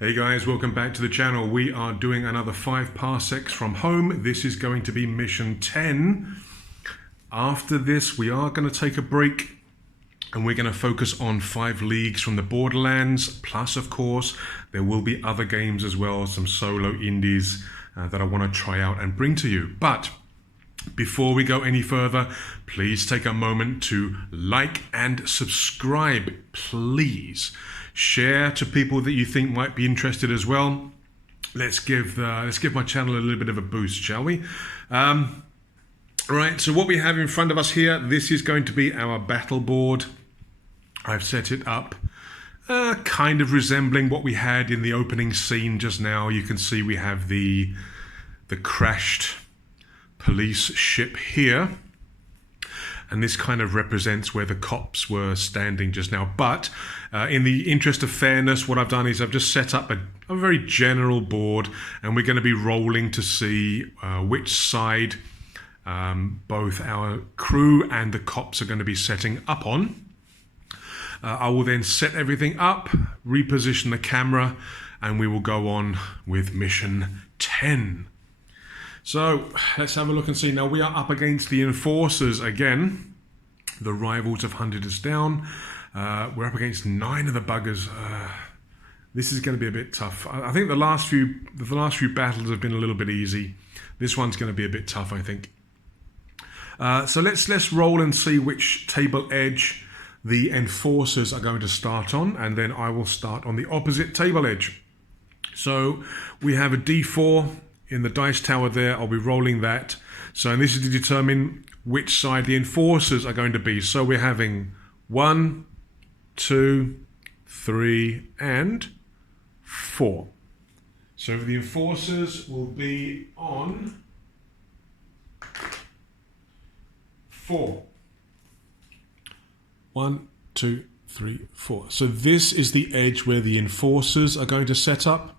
Hey guys, welcome back to the channel. We are doing another 5 parsecs from home. This is going to be mission 10. After this, we are going to take a break and we're going to focus on 5 leagues from the Borderlands. Plus, of course, there will be other games as well, some solo indies that I want to try out and bring to you. But before we go any further, please take a moment to like and subscribe, please. Share to people that you think might be interested as well. Let's give my channel a little bit of a boost, shall we? Right, so what we have in front of us here, this is going to be our battle board. I've set it up kind of resembling what we had in the opening scene just now. You can see we have the crashed police ship here. And this kind of represents where the cops were standing just now. But in the interest of fairness, what I've done is I've just set up a very general board, and we're going to be rolling to see which side both our crew and the cops are going to be setting up on. I will then set everything up, reposition the camera, and we will go on with mission 10. So let's have a look and see. Now we are up against the enforcers again. The rivals have hunted us down. We're up against 9 of the buggers. This is going to be a bit tough. I think the last few battles have been a little bit easy. This one's going to be a bit tough, I think. So let's roll and see which table edge the enforcers are going to start on, and then I will start on the opposite table edge. So we have a D4 in the dice tower there. I'll be rolling that. So, and this is to determine which side the enforcers are going to be. So we're having 1, 2, 3, and 4. So the enforcers will be on 4. 1, 2, 3, 4. So this is the edge where the enforcers are going to set up.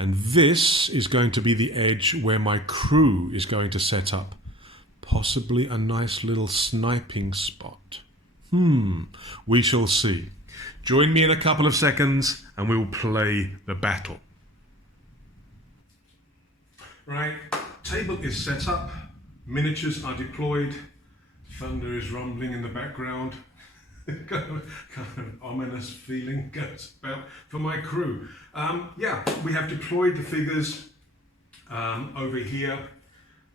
And this is going to be the edge where my crew is going to set up. Possibly a nice little sniping spot. We shall see. Join me in a couple of seconds and we will play the battle. Right, table is set up. Miniatures are deployed. Thunder is rumbling in the background. kind of ominous feeling goes about for my crew. Yeah, we have deployed the figures over here.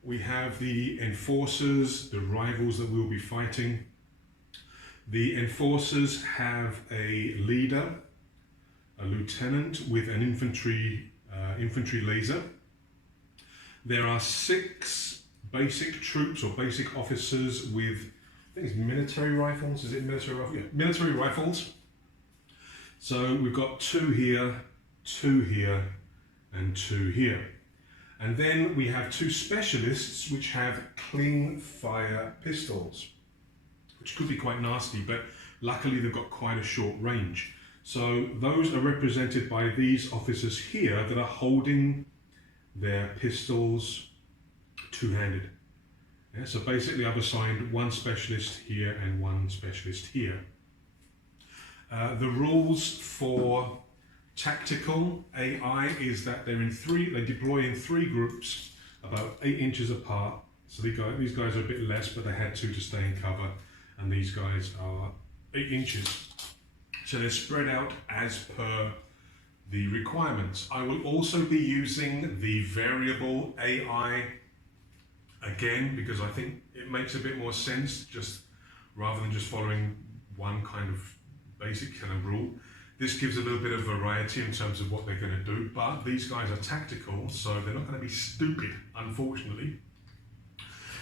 We have the enforcers, the rivals that we'll be fighting. The enforcers have a leader, a lieutenant with an infantry laser. There are 6 basic troops or basic officers with, I think it's military rifles. Is it military rifles? Yeah, military rifles. So we've got 2 here, 2 here, and 2 here. And then we have 2 specialists which have cling fire pistols, which could be quite nasty, but luckily they've got quite a short range. So those are represented by these officers here that are holding their pistols two-handed. Yeah, so basically I've assigned 1 specialist here and 1 specialist here. The rules for tactical AI is that they deploy in 3 groups about 8 inches apart. So these guys are a bit less, but they had 2 to stay in cover, and these guys are 8 inches. So they're spread out as per the requirements. I will also be using the variable AI again, because I think it makes a bit more sense, just rather than just following one kind of basic kind of rule. This gives a little bit of variety in terms of what they're going to do, but these guys are tactical, so they're not going to be stupid, unfortunately.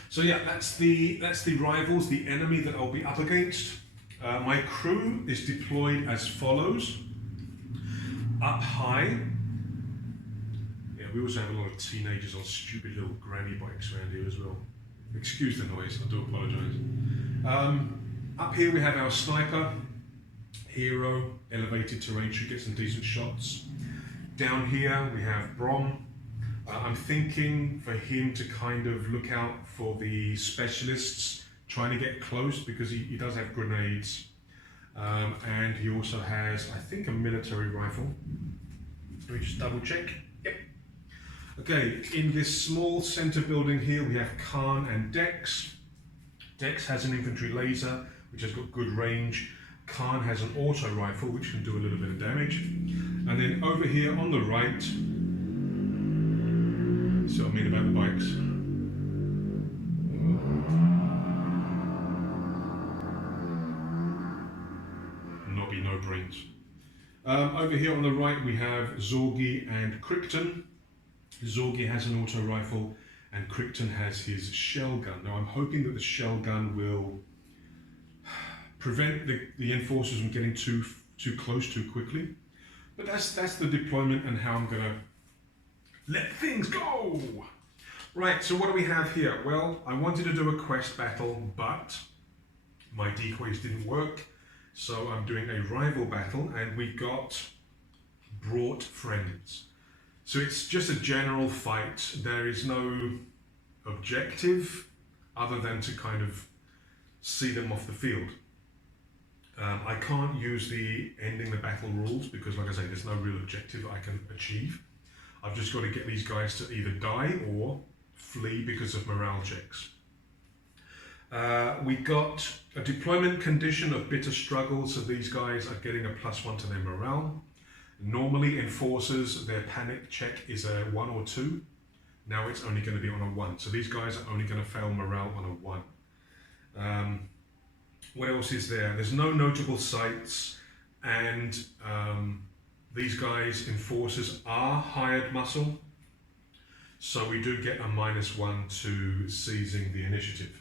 So yeah, that's the rivals, the enemy that I'll be up against. My crew is deployed as follows. Up high. We also have a lot of teenagers on stupid little granny bikes around here as well. Excuse the noise, I do apologise. Up here we have our sniper, hero, elevated terrain, should get some decent shots. Down here we have Brom. I'm thinking for him to kind of look out for the specialists, trying to get close, because he does have grenades. And he also has, I think, a military rifle. Let me just double check. Yep. Okay, in this small center building here, we have Khan and Dex. Dex has an infantry laser, which has got good range. Khan has an auto rifle, which can do a little bit of damage. And then over here on the right, see what I mean about the bikes? Nobby, no brains. Over here on the right, we have Zorgi and Crichton. Zorgi has an auto rifle and Crichton has his shell gun. Now I'm hoping that the shell gun will prevent the enforcers from getting too close too quickly. But that's the deployment and how I'm gonna let things go. Right, so what do we have here? Well, I wanted to do a quest battle, but my decoys didn't work. So I'm doing a rival battle and we got brought friends. So it's just a general fight. There is no objective other than to kind of see them off the field. I can't use the ending the battle rules because, like I say, there's no real objective I can achieve. I've just got to get these guys to either die or flee because of morale checks. We got a deployment condition of bitter struggle, so these guys are getting a +1 to their morale. Normally enforcers, their panic check is a 1 or 2. Now it's only going to be on a 1. So these guys are only going to fail morale on a 1. What else is there? There's no notable sites, and these guys, enforcers, are hired muscle. So we do get a -1 to seizing the initiative.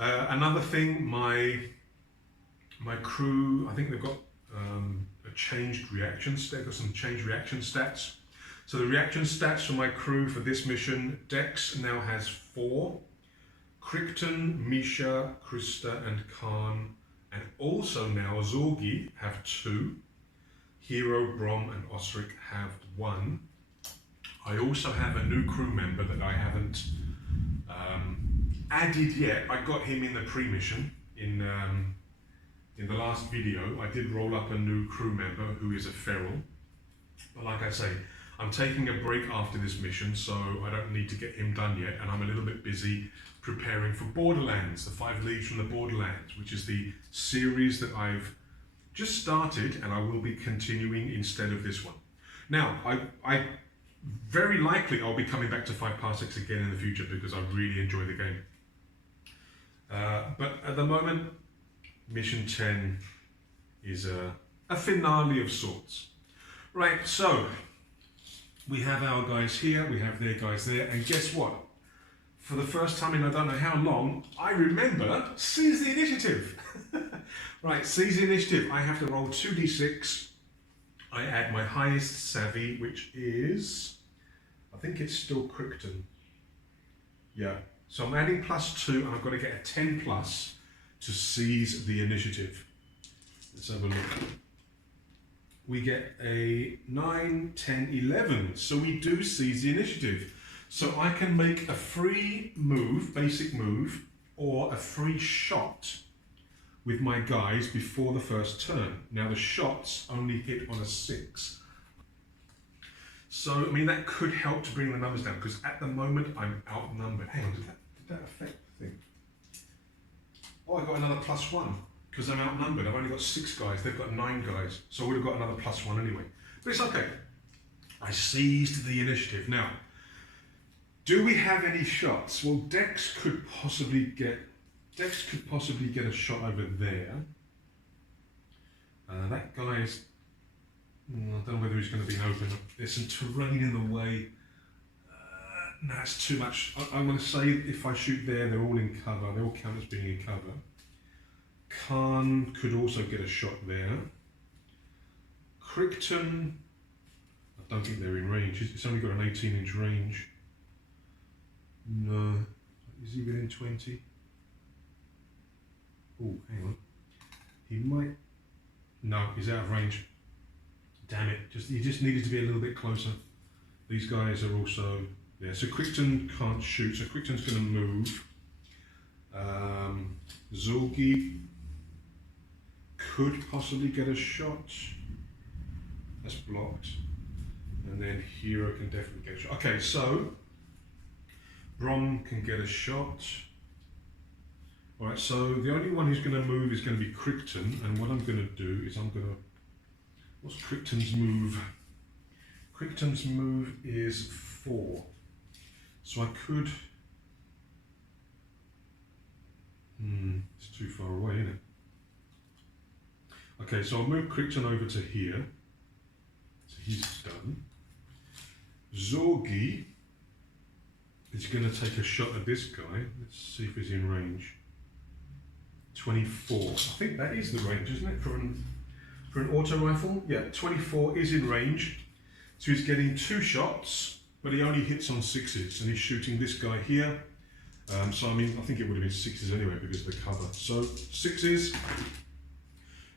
Another thing, my crew, I think they've got a changed reaction stat. They've got some changed reaction stats. So the reaction stats for my crew for this mission: Dex now has 4, Crichton, Misha, Krista, and Khan, and also now Zorgi have 2. Hero, Brom, and Osric have 1. I also have a new crew member that I haven't added yet. I got him in the pre-mission. In the last video, I did roll up a new crew member who is a feral. But like I say, I'm taking a break after this mission, so I don't need to get him done yet, and I'm a little bit busy preparing for Borderlands, the 5 Leagues from the Borderlands, which is the series that I've just started, and I will be continuing instead of this one. Now, I very likely I'll be coming back to 5 Parsecs again in the future because I really enjoy the game. But at the moment, Mission 10 is a finale of sorts. Right, so we have our guys here, we have their guys there, and guess what? For the first time in I don't know how long, I remember seize the initiative. Right, seize the initiative. I have to roll 2d6. I add my highest savvy, which is, I think it's still Crichton. Yeah, so I'm adding +2 and I've got to get a 10+ to seize the initiative. Let's have a look. We get a 9, 10, 11. So we do seize the initiative. So I can make a free move, basic move, or a free shot with my guys before the first turn. Now the shots only hit on a 6. So, I mean, that could help to bring the numbers down because at the moment I'm outnumbered. Hang on, did that affect the thing? Oh, I got another +1 because I'm outnumbered. I've only got 6 guys, they've got 9 guys. So I would have got another +1 anyway. But it's okay. I seized the initiative. Now, do we have any shots? Well, Dex could possibly get a shot over there. That guy's, I don't know whether he's going to be open. There's some terrain in the way. No, it's too much. I'm going to say if I shoot there, they're all in cover. They all count as being in cover. Khan could also get a shot there. Crichton, I don't think they're in range. It's only got an 18-inch range. No, is he within 20? Oh, hang on. He might. No, he's out of range. Damn it! He just needed to be a little bit closer. These guys are also there. So Crichton can't shoot. So Crichton's going to move. Zorgi could possibly get a shot. That's blocked. And then Hero can definitely get a shot. Okay, so Brom can get a shot. Alright, so the only one who's going to move is going to be Crichton, and what I'm going to do is what's Crichton's move? Crichton's move is 4. So I could... it's too far away, isn't it? Okay, so I'll move Crichton over to here. So he's done. Zorgi is going to take a shot at this guy. Let's see if he's in range. 24. I think that is the range, isn't it, for an auto rifle? Yeah, 24 is in range. So he's getting 2 shots, but he only hits on 6s, and he's shooting this guy here. So I mean, I think it would have been 6s anyway because of the cover. So 6s,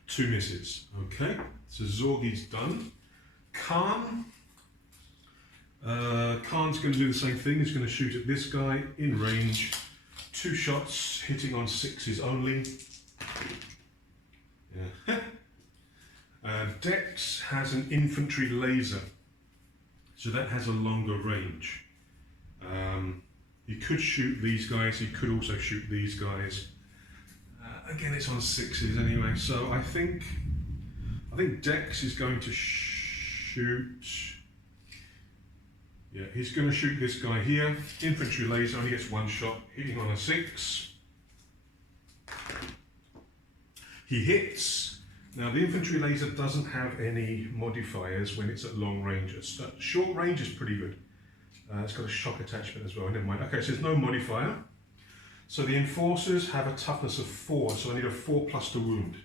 2 misses. Okay, so Zorgi's done. Khan. Khan's going to do the same thing. He's going to shoot at this guy in range. 2 shots, hitting on 6s only. Yeah. Dex has an infantry laser, so that has a longer range. He could shoot these guys. He could also shoot these guys. Again, it's on 6s anyway. So I think Dex is going to shoot. Yeah, he's going to shoot this guy here. Infantry laser only gets 1 shot, hitting on a 6. He hits. Now the infantry laser doesn't have any modifiers when it's at long range. Short range is pretty good. It's got a shock attachment as well, never mind. Okay, so there's no modifier. So the enforcers have a toughness of 4, so I need a 4+ to wound.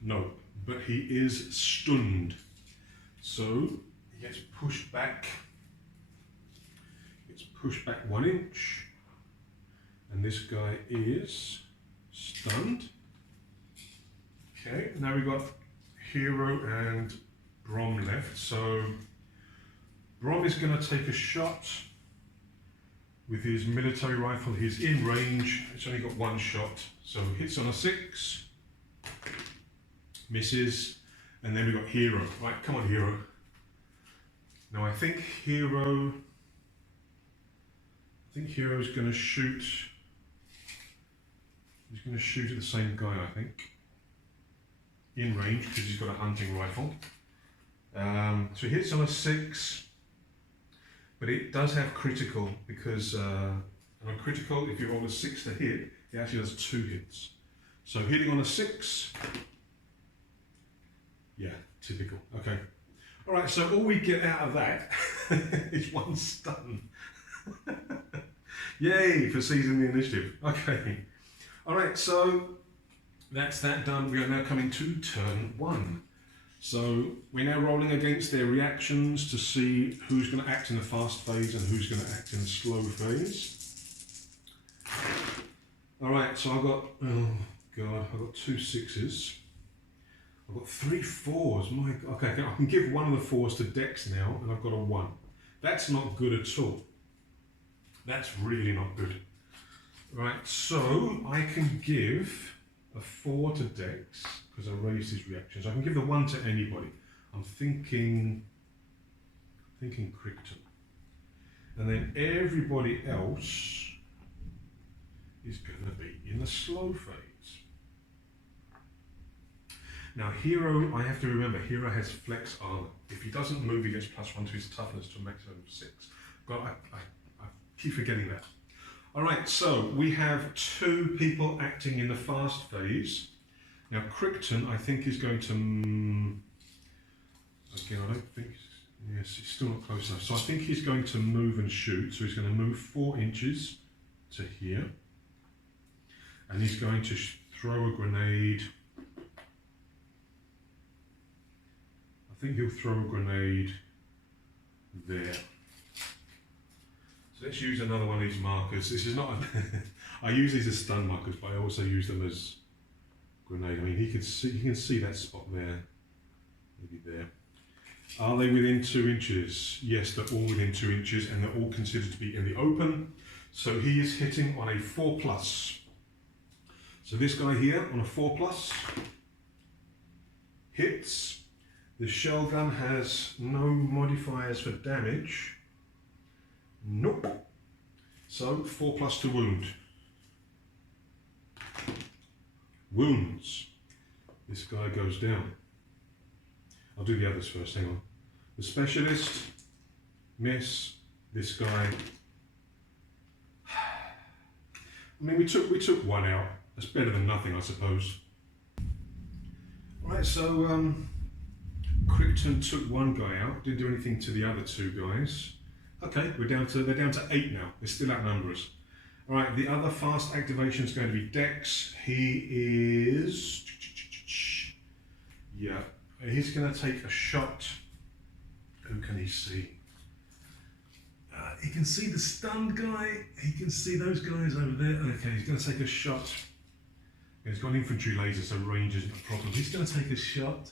No, but he is stunned. So he gets pushed back. It's pushed back 1 inch. And this guy is stunned. Okay, now we've got Hero and Brom left. So Brom is going to take a shot with his military rifle. He's in range. It's only got 1 shot. So hits on a 6. Misses. And then we've got Hero. Right, come on, Hero. Now I think Hero's going to shoot. He's going to shoot at the same guy, I think. In range, because he's got a hunting rifle. So he hits on a 6. But it does have critical, because on a critical, if you roll a 6 to hit, it actually does 2 hits. So hitting on a 6. Yeah, typical. Okay. All right, so all we get out of that is 1 stun. Yay for seizing the initiative. Okay. All right, so that's that done. We are now coming to turn 1. So we're now rolling against their reactions to see who's going to act in the fast phase and who's going to act in the slow phase. All right, so I've got, oh God, I've got 2 6s. I've got 3 4s, my God. Okay, I can give 1 of the 4s to Dex now, and I've got a 1. That's not good at all. That's really not good. Right, so I can give a 4 to Dex, because I raised his reactions. I can give the 1 to anybody. I'm thinking Crichton. And then everybody else is going to be in the slow phase. Now Hero, I have to remember, Hero has flex armor. If he doesn't move, he gets +1 to his toughness to a maximum of 6. God, I keep forgetting that. All right, so we have 2 people acting in the fast phase. Now Crichton, I think, is going to, again, I don't think, yes, he's still not close enough. So I think he's going to move and shoot. So he's going to move 4 inches to here. And he's going to throw a grenade. I think he'll throw a grenade there. So let's use another one of these markers. This is not, I use these as stun markers, but I also use them as grenade. I mean, you can see that spot there, maybe there. Are they within 2 inches? Yes, they're all within 2 inches, and they're all considered to be in the open. So he is hitting on a 4+. So this guy here on a 4+, hits. The shell gun has no modifiers for damage. Nope. So 4+ to wound. Wounds. This guy goes down. I'll do the others first, hang on. The specialist, miss. This guy. I mean, we took one out. That's better than nothing, I suppose. Right, so Crichton took one guy out, didn't do anything to the other two guys. Okay, they're down to 8 now. They still outnumber us. All right, the other fast activation is going to be Dex. He is, yeah, he's going to take a shot. Who can he see? He can see the stunned guy. He can see those guys over there. Okay, he's going to take a shot. He's got an infantry laser, so range isn't a problem. He's going to take a shot.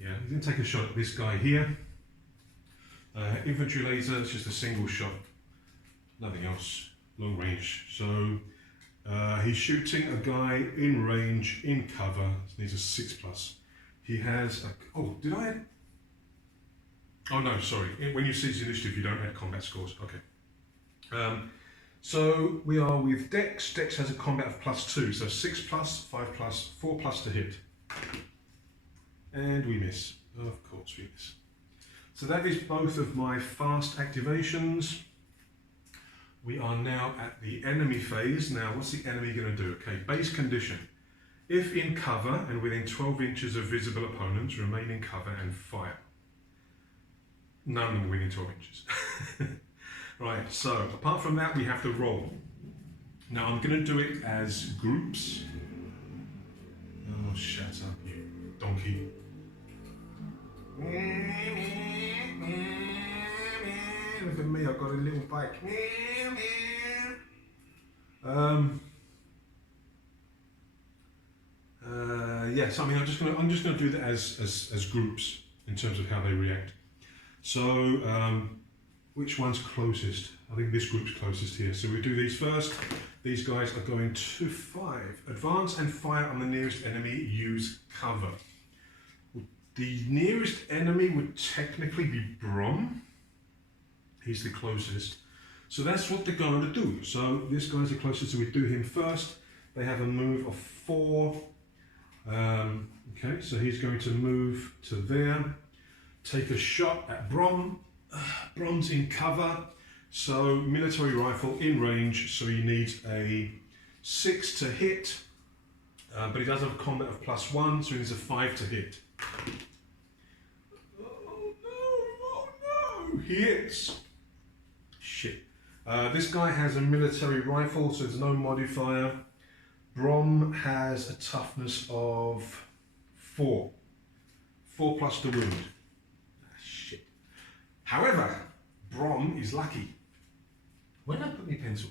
Yeah, he's going to take a shot at this guy here. Infantry laser, it's just a single shot. Nothing else. Long range. So he's shooting a guy in range, in cover. He's a 6+. He has a... Oh, did I add... Oh no, sorry. When you see the initiative, you don't add combat scores. Okay. So we are with Dex. Dex has a combat of +2, so 6+, 5+, 4+ to hit. And we miss. Of course we miss. So that is both of my fast activations. We are now at the enemy phase. Now, what's the enemy going to do? Okay, base condition. If in cover and within 12 inches of visible opponents, remain in cover and fire. None of them within 12 inches. Right, so apart from that, we have to roll. Now I'm going to do it as groups. Oh, shut up, you donkey. Look at me, I've got a little bike. Yes, I mean, I'm just gonna do that as groups in terms of how they react. So, which one's closest? I think this group's closest here. So we do these first. These guys are going to 5. Advance and fire on the nearest enemy. Use cover. The nearest enemy would technically be Brom. He's the closest. So that's what they're going to do. So this guy's the closest, so we do him first. They have a move of 4. Okay, so he's going to move to there. Take a shot at Brom. Brom's in cover. So military rifle in range, so he needs a 6 to hit. But he does have a combat of +1, so he needs a 5 to hit. Oh no, he hits. Shit. This guy has a military rifle, so there's no modifier. Brom has a toughness of 4. 4+ to wound. Shit. However, Brom is lucky. Where did I put my pencil?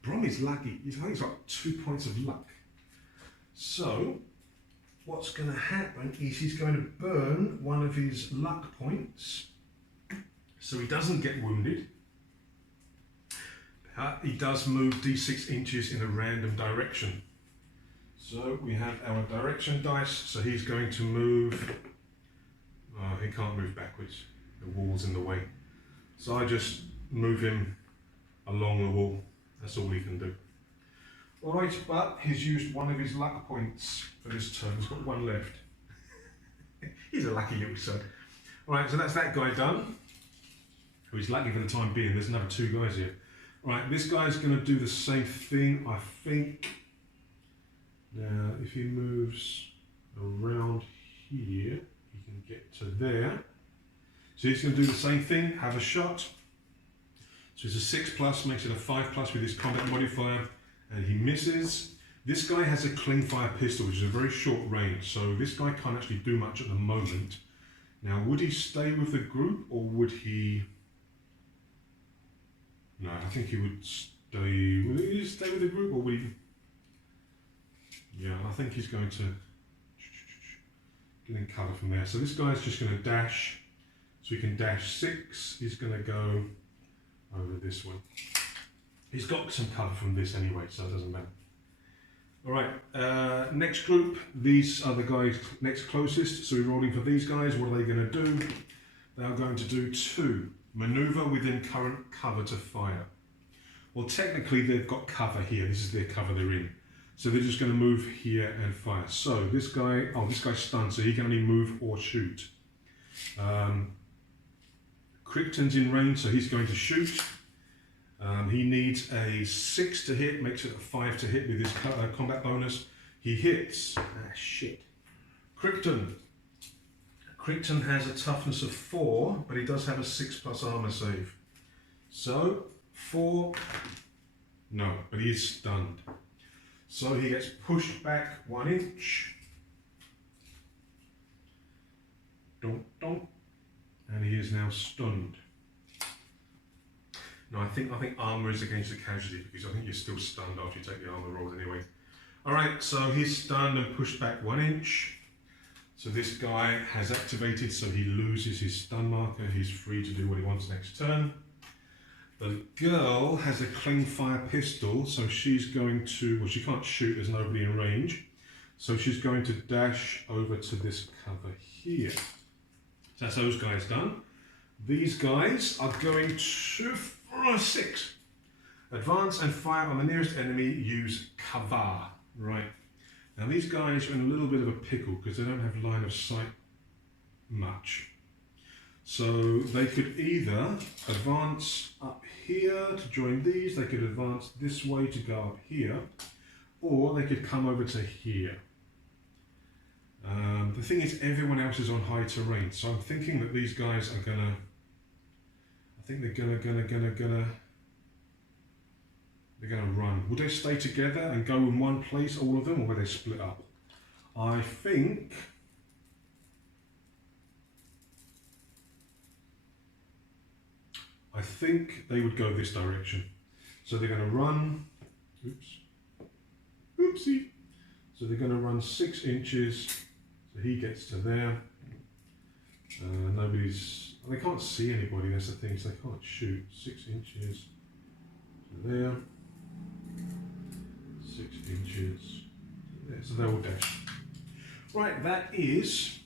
Brom is lucky. He's got 2 points of luck. So, what's going to happen is he's going to burn one of his luck points, so he doesn't get wounded. He does move d6 inches in a random direction. So we have our direction dice, so he's going to move. Oh, he can't move backwards. The wall's in the way. So I just move him along the wall. That's all he can do. Alright, but he's used one of his luck points for this turn. He's got 1 left. He's a lucky little son. Alright, so that's that guy done. He's lucky for the time being. There's another 2 guys here. Right, this guy's going to do the same thing, I think. Now, if he moves around here, he can get to there. So he's going to do the same thing, have a shot. So it's a 6+, makes it a 5+ with his combat modifier, and he misses. This guy has a cling fire pistol, which is a very short range, so this guy can't actually do much at the moment. Now, would he stay with the group, or would he... No, I think he would stay. Will he stay with the group, or will he? Yeah, I think he's going to get in cover from there. So this guy's just going to dash. So he can dash 6. He's going to go over this one. He's got some cover from this anyway, so it doesn't matter. Alright, next group, these are the guys next closest, so we're rolling for these guys. What are they going to do? They are going to do 2. Maneuver within current cover to fire. Well, technically they've got cover here, this is their cover they're in. So they're just going to move here and fire. So this guy, this guy's stunned, so he can only move or shoot. Crichton's in range, so he's going to shoot. He needs a 6 to hit, makes it a 5 to hit with his combat bonus. He hits. Ah, shit. Crichton has a toughness of 4, but he does have a 6+ armor save. So, 4, no, but he is stunned. So he gets pushed back 1 inch. Donk, donk. And he is now stunned. No, I think armour is against the casualty because I think you're still stunned after you take the armour rolls anyway. Alright, so he's stunned and pushed back 1 inch. So this guy has activated, so he loses his stun marker. He's free to do what he wants next turn. The girl has a clean fire pistol, so she's going to, well, she can't shoot, there's nobody in range. So she's going to dash over to this cover here. So that's those guys done. These guys are going to 6. Advance and fire on the nearest enemy, use cover. Right. Now these guys are in a little bit of a pickle because they don't have line of sight much. So they could either advance up here to join these, they could advance this way to go up here, or they could come over to here. The thing is, everyone else is on high terrain, so I'm thinking that these guys are gonna, I think they're gonna run. Will they stay together and go in one place, all of them, or will they split up? I think they would go this direction. So they're going to run, oopsie. So they're going to run 6 inches, so he gets to there. They can't see anybody, that's the thing, so they can't shoot. 6 inches to there, 6 inches to there, so they're all dash. Right, that is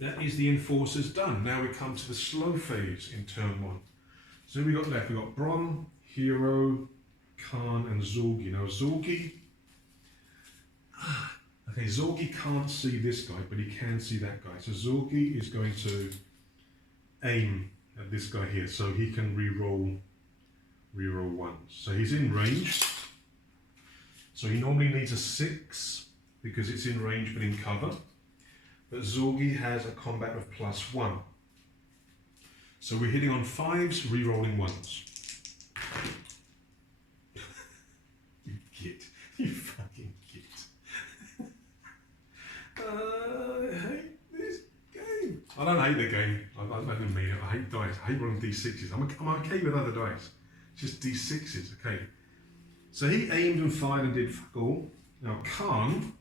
the enforcers done. Now we come to the slow phase in turn 1. So we got left, we got Brom, Hero, Khan and Zorgi. Now Zorgi, okay, Zorgi can't see this guy, but he can see that guy. So Zorgi is going to aim at this guy here, so he can re-roll ones. So he's in range. So he normally needs a 6 because it's in range but in cover. But Zorgi has a combat of +1. So we're hitting on 5s, re-rolling 1s. You git. You fucking git. I hate this game. I don't hate the game. I don't mean it. I hate dice. I hate rolling D6s. I'm okay with other dice. It's just D6s, okay. So he aimed and fired and did fuck all. Now Khan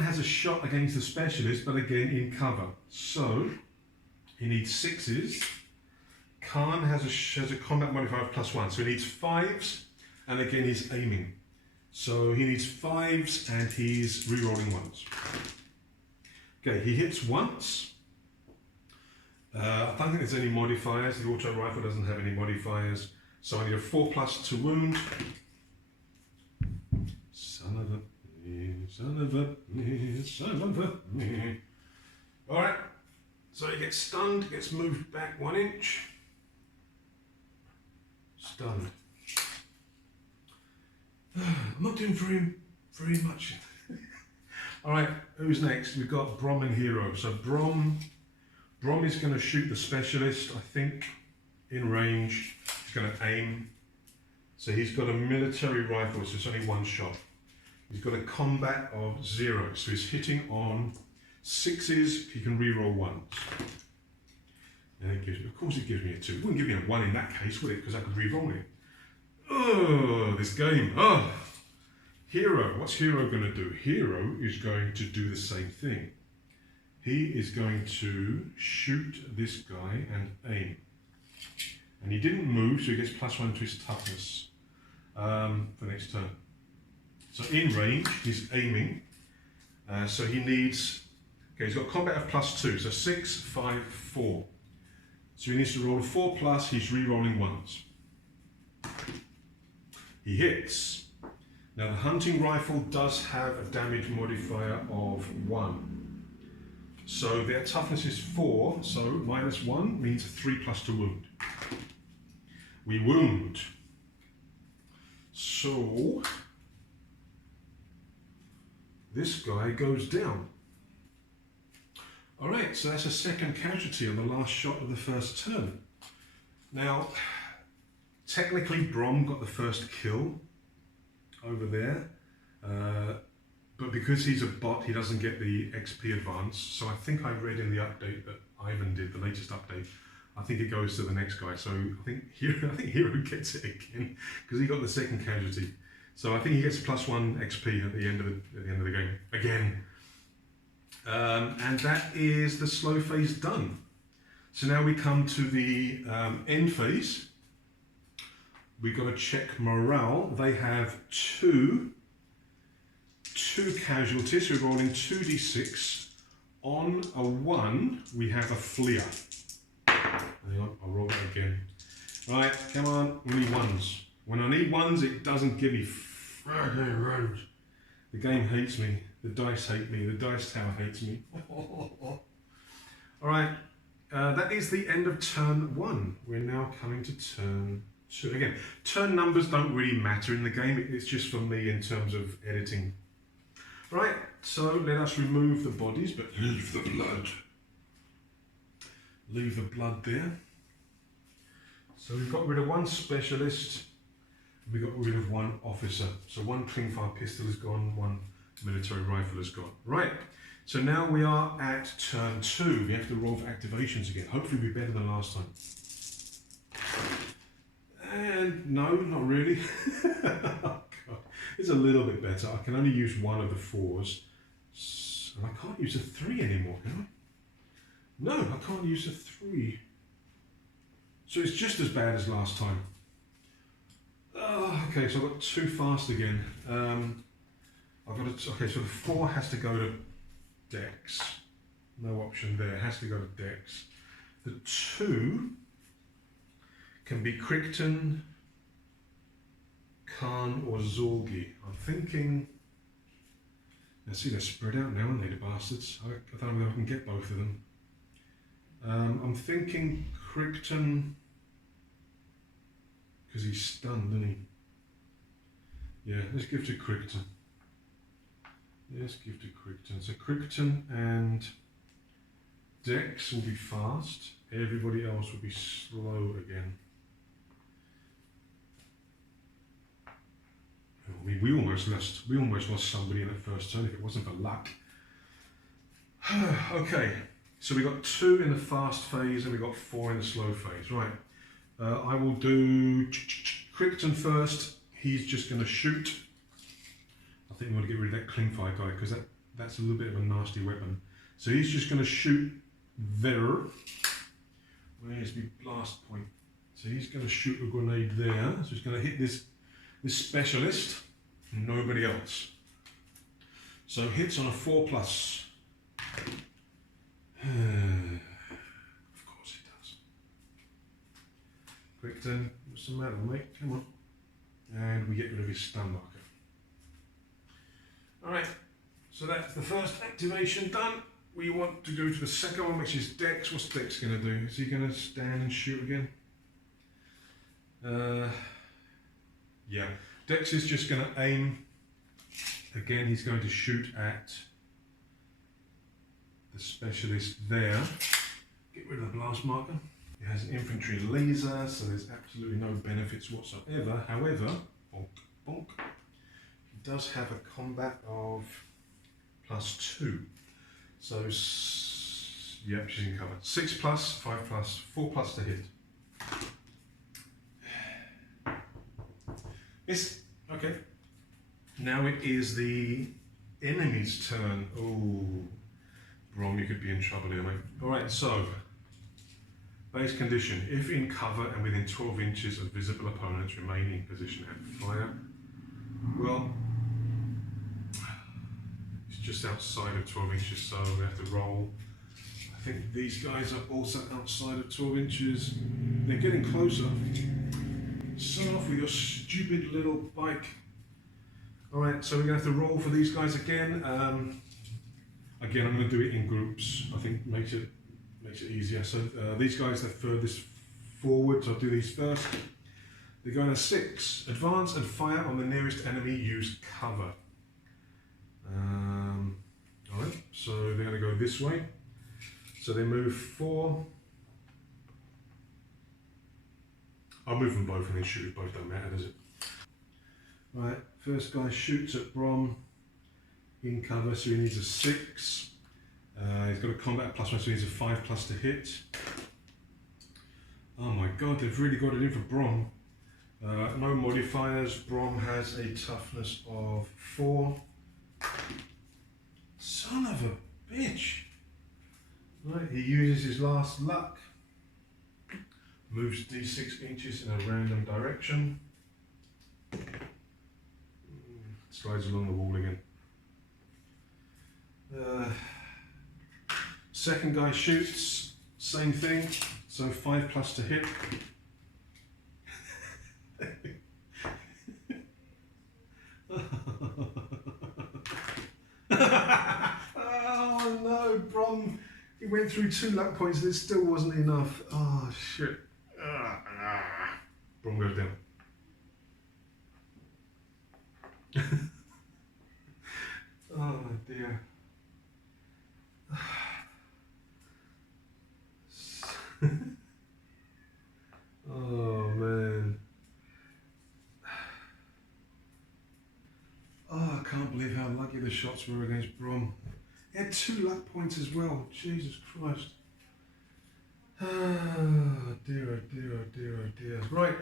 has a shot against the specialist, but again in cover. So he needs 6s. Khan has a combat modifier of +1, so he needs 5s, and again he's aiming. So he needs 5s and he's re-rolling 1s. Okay, he hits once. I don't think there's any modifiers. The auto rifle doesn't have any modifiers. So I need a 4+ to wound. Son of a. Alright. So he gets stunned, gets moved back 1 inch. Stunned. I'm not doing very much. Alright, who's next? We've got Brom and Hero. So Brom is going to shoot the specialist, I think, in range. He's going to aim. So he's got a military rifle, so it's only 1 shot. He's got a combat of 0, so he's hitting on 6s, he can re-roll 1s. And it gives me, of course it gives me a 2. It wouldn't give me a 1 in that case, would it? Because I could re-roll it. Oh, this game. Oh. Hero, what's Hero going to do? Hero is going to do the same thing. He is going to shoot this guy and aim. And he didn't move, so he gets +1 to his toughness for next turn. So in range, he's aiming. So he needs, okay, he's got combat of +2, so 6, 5, 4. So he needs to roll a 4+, he's re-rolling ones. He hits. Now the hunting rifle does have a damage modifier of 1. So their toughness is 4, so -1 means a 3+ to wound. We wound. So this guy goes down. Alright, so that's a second casualty on the last shot of the first turn. Now, technically Brom got the first kill over there, but because he's a bot he doesn't get the XP advance, so I think I read in the update that Ivan did, the latest update, I think it goes to the next guy, so I think Hero gets it again, because he got the second casualty. So I think he gets +1 XP at the end of the game, again. And that is the slow phase done. So now we come to the end phase. We've got to check morale. They have two casualties. We're rolling 2d6. On a 1, we have a fleer. Hang on, I'll roll it again. Right, come on, we need 1s. When I need 1s, it doesn't give me friggin' rounds. The game hates me. The dice hate me. The dice tower hates me. Alright, that is the end of turn 1. We're now coming to turn 2. Again, turn numbers don't really matter in the game. It's just for me in terms of editing. Right, so let us remove the bodies, but leave the blood. Leave the blood there. So we've got rid of 1 specialist. We got rid of 1 officer. So 1 clean-fire pistol is gone, 1 military rifle is gone. Right, so now we are at turn 2. We have to roll for activations again. Hopefully we'll be better than last time. And no, not really. Oh, God. It's a little bit better. I can only use 1 of the 4s. And I can't use a 3 anymore, can I? No, I can't use a 3. So it's just as bad as last time. Okay, so I've got 2 fast again. Okay, so the 4 has to go to Dex. No option there, it has to go to Dex. The 2 can be Crichton, Khan or Zorgi. I'm thinking, let's see, they're spread out now, aren't they, the bastards? I don't know if I can get both of them. I'm thinking Crichton, because he's stunned, isn't he? Yeah, let's give to Crichton. Let's give to Crichton. So Crichton and Dex will be fast. Everybody else will be slow again. I mean, we almost lost somebody in that first turn if it wasn't for luck. Okay, so we got 2 in the fast phase and we got 4 in the slow phase. Right, I will do Crichton first. He's just going to shoot. I think we want to get rid of that cling fire guy because that's a little bit of a nasty weapon. So he's just going to shoot there. Where's my blast point? So he's going to shoot a grenade there. So he's going to hit this specialist, nobody else. So hits on a 4+. Of course he does. Crichton, what's the matter, mate? Come on. And we get rid of his stun marker. Alright, so that's the first activation done. We want to go to the second one, which is Dex. What's Dex going to do? Is he going to stand and shoot again? Yeah, Dex is just going to aim. Again, he's going to shoot at the specialist there. Get rid of the blast marker. It has an infantry laser, so there's absolutely no benefits whatsoever. However, bonk, bonk, he does have a combat of +2. So, yep, she's in cover. 6+, 5+, 4+ to hit. Yes, okay. Now it is the enemy's turn. Oh, Brom, you could be in trouble here, mate. Alright, so, base condition. If in cover and within 12 inches of visible opponents remain in position and fire. Well, just outside of 12 inches, so we have to roll. I think these guys are also outside of 12 inches. They're getting closer. Son off with your stupid little bike. Alright, so we're going to have to roll for these guys again. Again, I'm going to do it in groups. I think makes it easier. So these guys are furthest forward, so I'll do these first. They're going to 6. Advance and fire on the nearest enemy. Use cover. Alright, so they're going to go this way. So they move 4. I'll move them both and then shoot it both, don't matter, does it? Right, first guy shoots at Brom in cover, so he needs a 6. He's got a combat +1, so he needs a 5+ to hit. Oh my god, they've really got it in for Brom. No modifiers. Brom has a toughness of 4. Son of a bitch! Right, he uses his last luck. Moves d6 inches in a random direction. Slides along the wall again. Second guy shoots, same thing, so 5+ to hit. Oh no, Brom, he went through 2 luck points and it still wasn't enough. Oh shit. Brom goes down. Oh dear. Oh man. Oh, I can't believe how lucky the shots were against Brom. He had 2 luck points as well. Jesus Christ. Oh dear, oh dear, oh dear, oh dear. Right.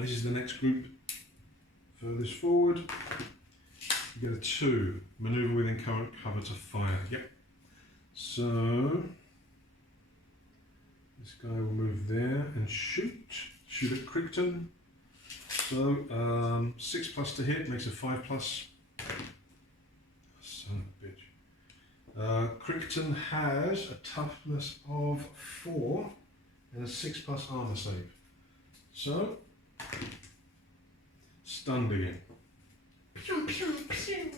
This is the next group. Furthest forward. You get a 2. Maneuver within current cover to fire. Yep. So this guy will move there and shoot. Shoot at Crichton. So 6+ to hit makes a 5+. Son of a bitch. Crichton has a toughness of 4 and a 6+ armor save. So stunned again. Pew, pew, pew.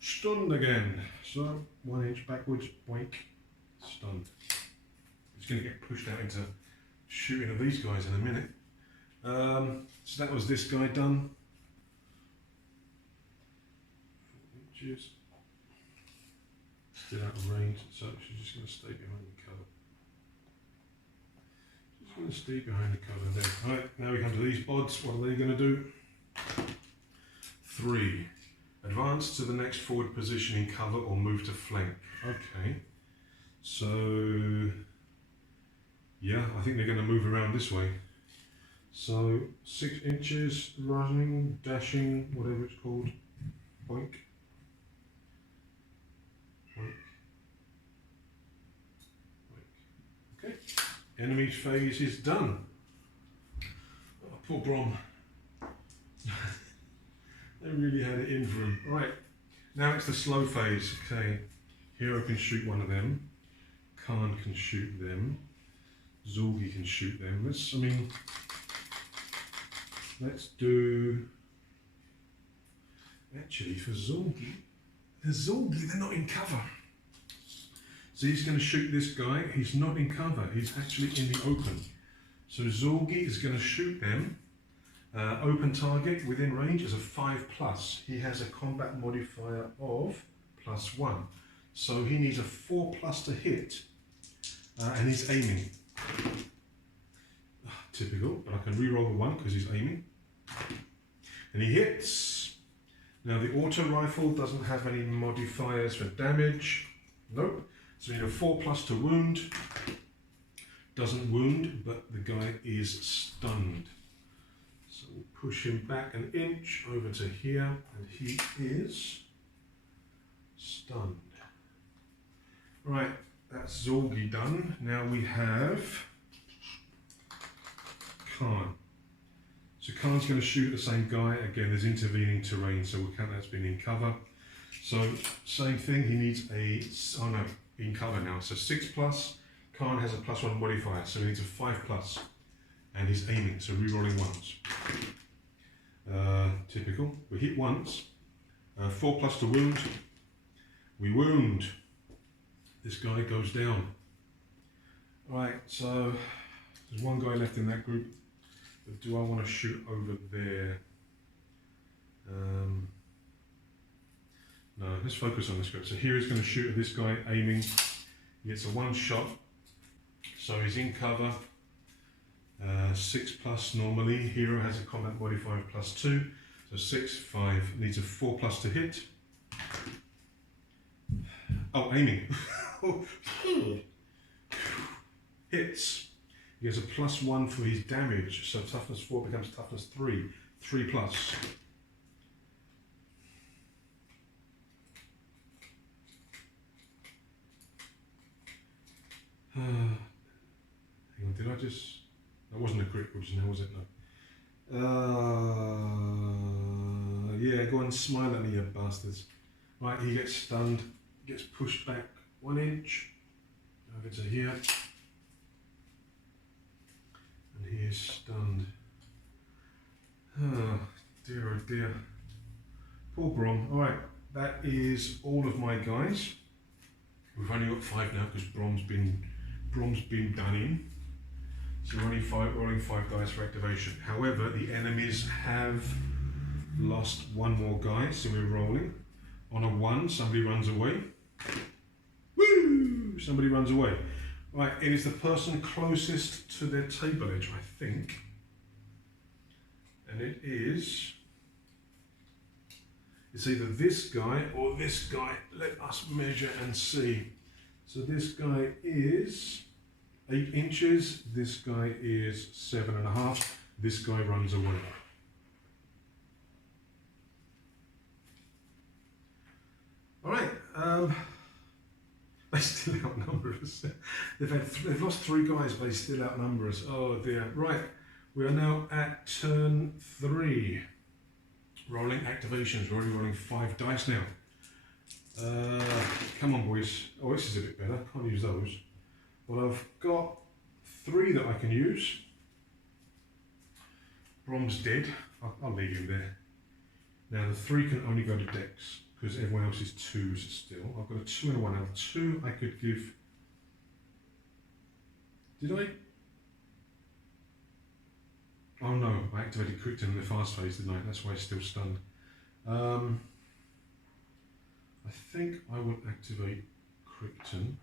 Stunned again. So 1 inch backwards, boink, stunned. He's going to get pushed out into shooting of these guys in a minute. So that was this guy done. 4 inches. Still out of range, so she's just going to stay behind the cover. Just going to stay behind the cover there. Alright, now we come to these bods. What are they going to do? 3. Advance to the next forward position in cover or move to flank. Okay. So, yeah, I think they're going to move around this way. So 6 inches, running, dashing, whatever it's called. Boink. Boink. Boink. Okay. Enemy phase is done. Oh, poor Brom. They really had it in for him. Right. Now it's the slow phase. Okay. Hero can shoot one of them. Khan can shoot them. Zorgi can shoot them. Let's do, actually for Zorgi, they're not in cover. So he's going to shoot this guy. He's not in cover. He's actually in the open. So Zorgi is going to shoot them. Open target within range is a 5+. He has a combat modifier of +1. So he needs a 4+ to hit. And he's aiming. Typical, but I can re-roll the 1 because he's aiming. And he hits. Now the auto rifle doesn't have any modifiers for damage. Nope. So we need a 4+ to wound. Doesn't wound, but the guy is stunned. So we'll push him back an inch over to here, and he is stunned. Right, that's Zorgi done. Now we have Khan. So Khan's going to shoot the same guy. Again, there's intervening terrain, so we'll count that's been in cover. So same thing, he needs a, oh no, in cover now. So 6+, Khan has a +1 modifier, so he needs a 5+. And he's aiming, so re-rolling ones. Typical, we hit once, 4+ to wound. We wound. This guy goes down. Right, so there's one guy left in that group. But do I want to shoot over there? No, let's focus on this guy. So here he's going to shoot at this guy, aiming. He gets a 1 shot. So he's in cover. 6+ normally. Hero has a combat modifier of +2. So 6, 5. Needs a 4+ to hit. Oh, aiming. Hits. He has a +1 for his damage, so toughness 4 becomes toughness 3. 3+. Hang on, did I just... That wasn't a critical just now, was it? No. Yeah, go and smile at me, you bastards. Right, he gets stunned, gets pushed back 1 inch over to here. And he is stunned. Oh dear, oh dear. Poor Brom. Alright, that is all of my guys. We've only got 5 now because Brom's been done in. So we're only rolling 5 dice for activation. However, the enemies have lost 1 more guy, so we're rolling. On a 1, somebody runs away. Woo! Somebody runs away. Right, it is the person closest to their table edge, I think. And it is... It's either this guy or this guy. Let us measure and see. So this guy is 8 inches. This guy is 7.5. This guy runs away. All right. They still outnumber us. They've lost 3 guys, but they still outnumber us. Oh dear. Right. We are now at turn 3. Rolling activations. We're only rolling 5 dice now. Come on, boys. Oh, this is a bit better. Can't use those. But I've got 3 that I can use. Brom's dead. I'll leave him there. Now the 3 can only go to Dex because everyone else is 2s still. I've got a 2 and a 1. Now 2 I could give. Did I? Oh no, I activated Crichton in the fast phase, didn't I? That's why he's still stunned. I think I will activate Crichton.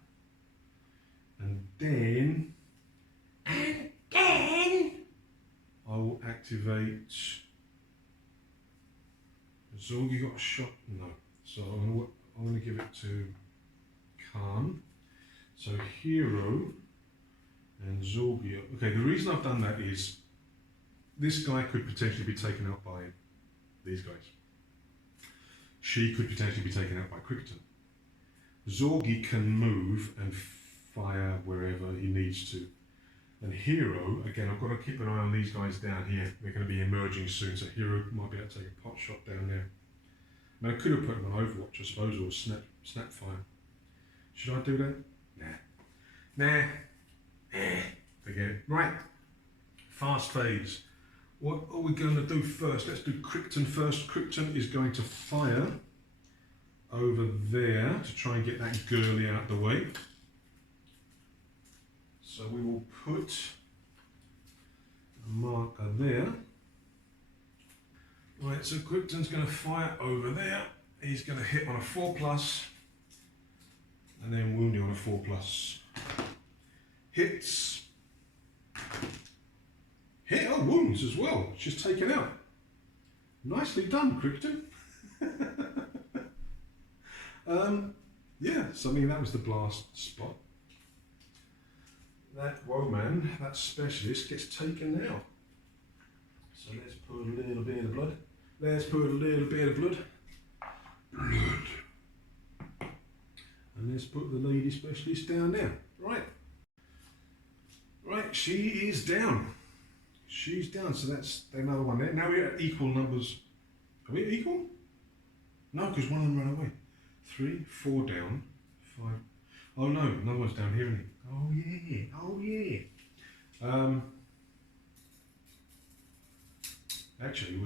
And then I will activate... Zorgi got a shot? No. So I'm going to give it to Khan. So Hero and Zorgi. Okay, the reason I've done that is this guy could potentially be taken out by these guys. She could potentially be taken out by Crichton. Zorgi can move and fire wherever he needs to. And Hero, again, I've got to keep an eye on these guys down here. They're going to be emerging soon, so Hero might be able to take a pot shot down there. I mean, I could have put him on Overwatch, I suppose, or snap fire. Should I do that? Nah. Forget it. Right. Fast phase. What are we going to do first? Let's do Crichton first. Crichton is going to fire over there to try and get that girly out the way. So we will put a marker there. Right, so Crichton's going to fire over there. He's going to hit on a 4+, and then wounding on a 4+. Hits. Hit, oh, wounds as well. She's taken out. Nicely done, Crichton. Yeah, so I mean, that was the blast spot. That Woman, that specialist, gets taken now. So let's put a little bit of blood. Let's put a little bit of blood. And let's put the lady specialist down there. Right. Right, she is down. She's down, so that's another one there. Now we're at equal numbers. Are we equal? No, because one of them ran away. 3, 4 down, 5. Oh no, another one's down here, isn't it? Oh yeah, oh yeah. Actually, he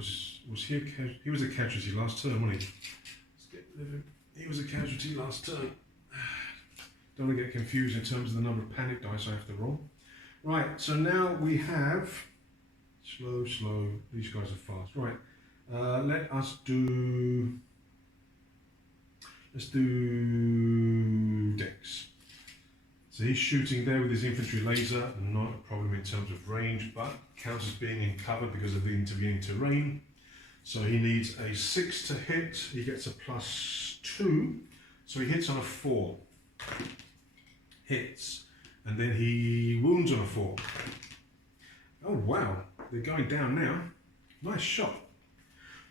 was a casualty last turn, wasn't he? Let's get rid of him. He was a casualty last turn. Don't want to get confused in terms of the number of panic dice I have to roll. Right, so now we have slow, slow. These guys are fast. Right, let's do Dex. So he's shooting there with his infantry laser, not a problem in terms of range, but counts as being in cover because of the intervening terrain. So he needs a 6 to hit. He gets a +2, so he hits on a 4. Hits, and then he wounds on a 4. Oh wow, they're going down now. Nice shot.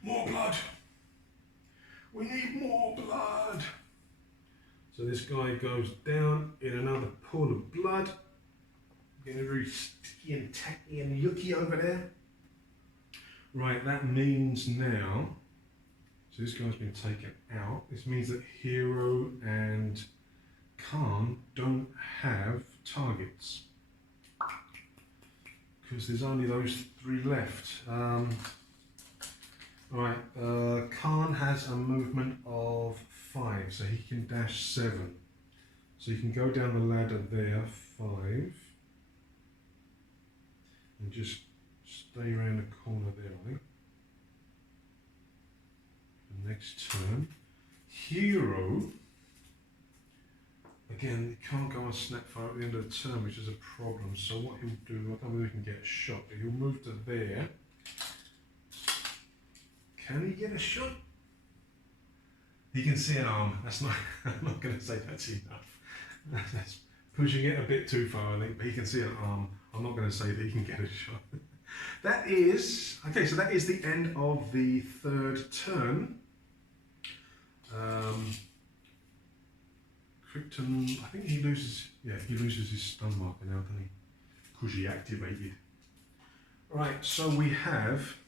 More blood. We need more blood. So this guy goes down in another pool of blood. Getting very sticky and tacky and yucky over there. Right, that means now, so this guy's been taken out. This means that Hero and Khan don't have targets. Because there's only those 3 left. Right, Khan has a movement of 5, so he can dash 7. So you can go down the ladder there, 5, and just stay around the corner there, I think. The next turn. Hero, again, he can't go on snap fire at the end of the turn, which is a problem. So what he'll do, I don't know whether he can get a shot, but he'll move to there. Can he get a shot? He can see an arm. That's not. I'm not going to say that's enough. That's pushing it a bit too far, I think. But he can see an arm. I'm not going to say that he can get a shot. That is okay. So that is the end of the 3rd turn. Krypton. I think he loses. Yeah, he loses his stun marker now, doesn't he? Because he activated. Right. So we have.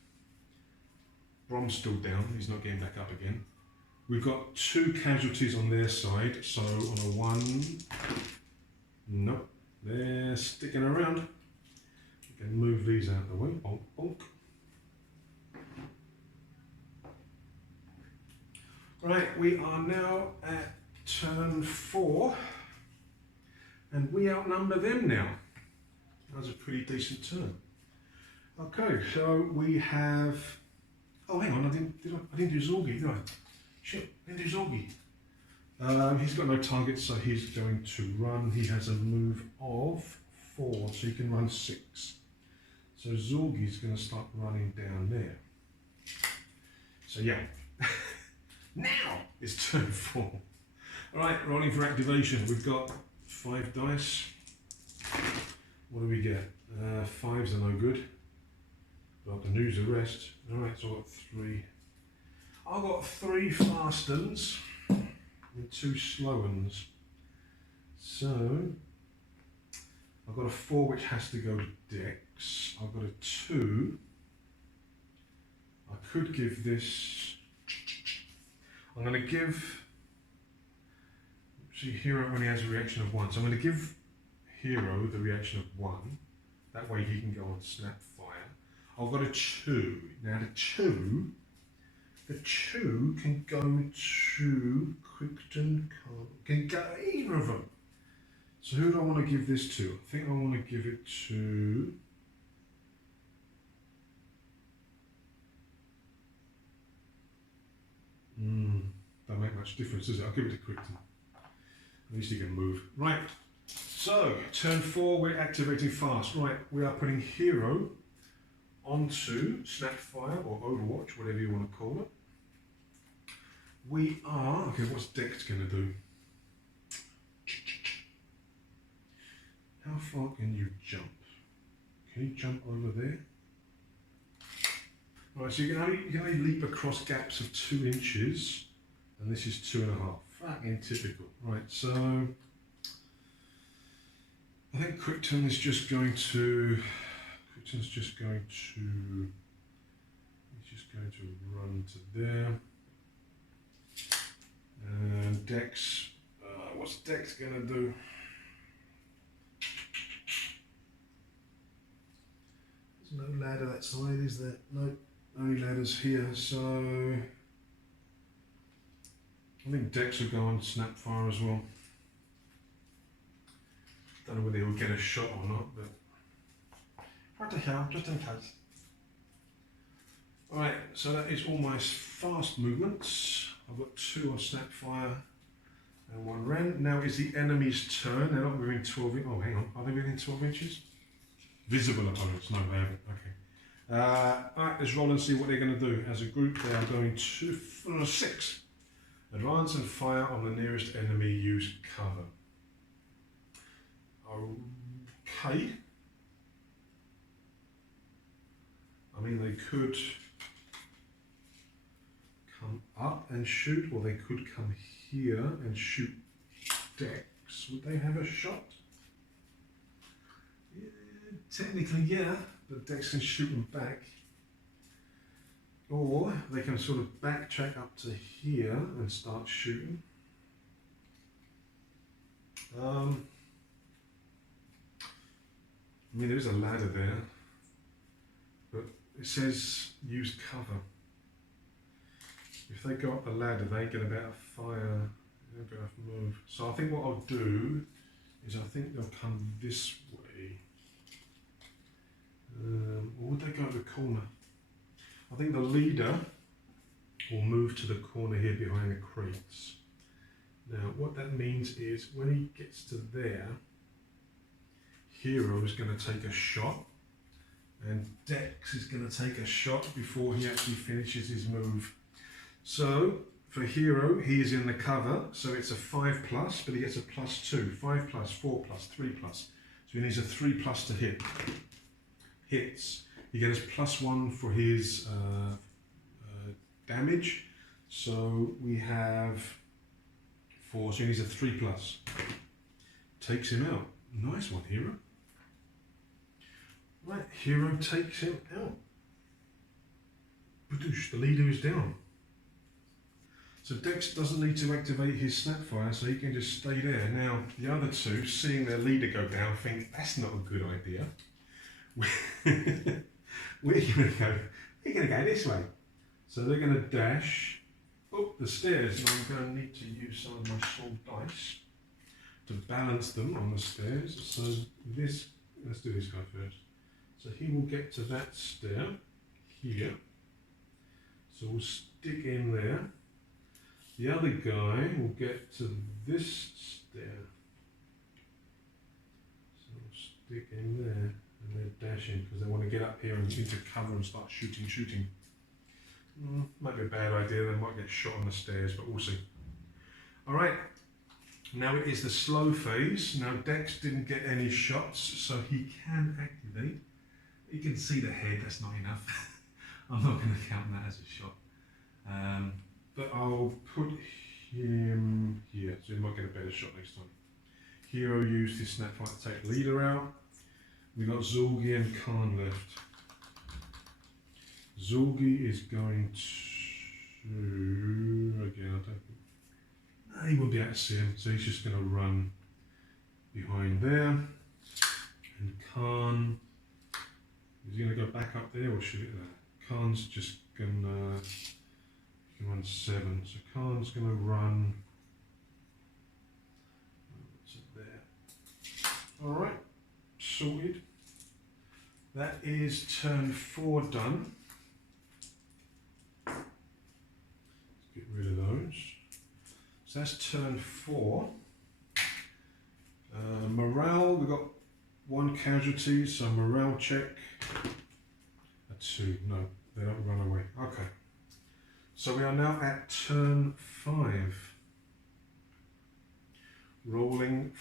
Brom's still down, he's not getting back up again. We've got 2 casualties on their side, so on a 1, nope, they're sticking around. We can move these out of the way, bonk, bonk. Right, we are now at turn 4, and we outnumber them now. That was a pretty decent turn. Okay, so we have. Oh, hang on, I didn't do Zorgi, did I? Shit, I didn't do Zorgi. He's got no target, so he's going to run. He has a move of 4, so he can run 6. So Zorgi's going to start running down there. So yeah, now it's turn 4. All right, rolling for activation. We've got 5 dice. What do we get? 5s are no good. I can use the rest. Alright, so I've got 3. I've got 3 fast uns and 2 slow uns. So I've got a 4 which has to go to Dex. I've got a 2. I could give this. I'm going to give. See, Hero only has a reaction of 1, so I'm going to give Hero the reaction of 1. That way he can go on snap fire. I've got a 2. Now the 2 can go to Crichton, can go either of them. So who do I want to give this to? I think I want to give it to. Don't make much difference, does it? I'll give it to Crichton. At least he can move. Right. So turn 4, we're activating fast. Right, we are putting Hero onto Snapfire or Overwatch, whatever you want to call it. We are, okay, what's Dex going to do? How far can you jump? Can you jump over there? Right, so you can only leap across gaps of 2 inches, and this is 2.5. Fucking typical. Right, so I think Krypton is just going to Victor's just going to, he's just going to run to there. And Dex, what's Dex going to do? There's no ladder that side, is there? No, only ladders here, so I think Dex will go on Snapfire as well. Don't know whether he'll get a shot or not, but what the hell, just in case. Alright, so that is all my fast movements. I've got 2 on Snapfire and 1 Ren. Now is the enemy's turn. They're not within 12 inches. Oh, hang on. Are they within 12 inches? Visible opponents. No, they haven't. Okay. Alright, let's roll and see what they're going to do. As a group, they are going to 6. Advance and fire on the nearest enemy. Use cover. Okay. I mean, they could come up and shoot, or they could come here and shoot Dex. Would they have a shot? Yeah, technically, yeah, but Dex can shoot them back. Or they can sort of backtrack up to here and start shooting. I mean, there is a ladder there, but it says use cover. If they go up the ladder, they ain't going to be able to fire, they don't have to move. So I think what I'll do is I think they'll come this way. Or would they go to the corner? I think the leader will move to the corner here behind the crates. Now what that means is when he gets to there, Hero is going to take a shot and Dex is going to take a shot before he actually finishes his move. So for Hero, he is in the cover, so it's a 5+, but he gets a +2, 5+, 4+, 3+. So he needs a 3+ to hit. Hits. He gets +1 for his damage. So we have 4, so he needs a 3+. Takes him out. Nice one, Hero. Right, Hero takes him out. Badoosh, the leader is down. So Dex doesn't need to activate his Snapfire, so he can just stay there. Now, the other 2, seeing their leader go down, think that's not a good idea. We're going to go this way. So they're going to dash up the stairs, and I'm going to need to use some of my small dice to balance them on the stairs. So this, let's do this guy first. So he will get to that stair here. So we'll stick in there. The other guy will get to this stair. So we'll stick in there, and they're dashing because they want to get up here and into cover and start shooting. Might be a bad idea, they might get shot on the stairs, but we'll see. Alright, now it is the slow phase. Now Dex didn't get any shots, so he can activate. You can see the head, that's not enough. I'm not going to count that as a shot. But I'll put him here, so he might get a better shot next time. Hero used his Snapfire to take the leader out. We got Zulgi and Khan left. Zulgi is going to, again, I don't think, he won't be able to see him, so he's just going to run behind there. And Khan, is he going to go back up there or shoot it there? Khan's just going to, he can run 7, so Khan's going to run, what's it there? Alright, sorted. That is turn 4 done. Let's get rid of those. So that's turn 4. Morale, we've got 1 casualty, so morale check. A 2, no, they don't run away. Okay. So we are now at turn 5. Rolling,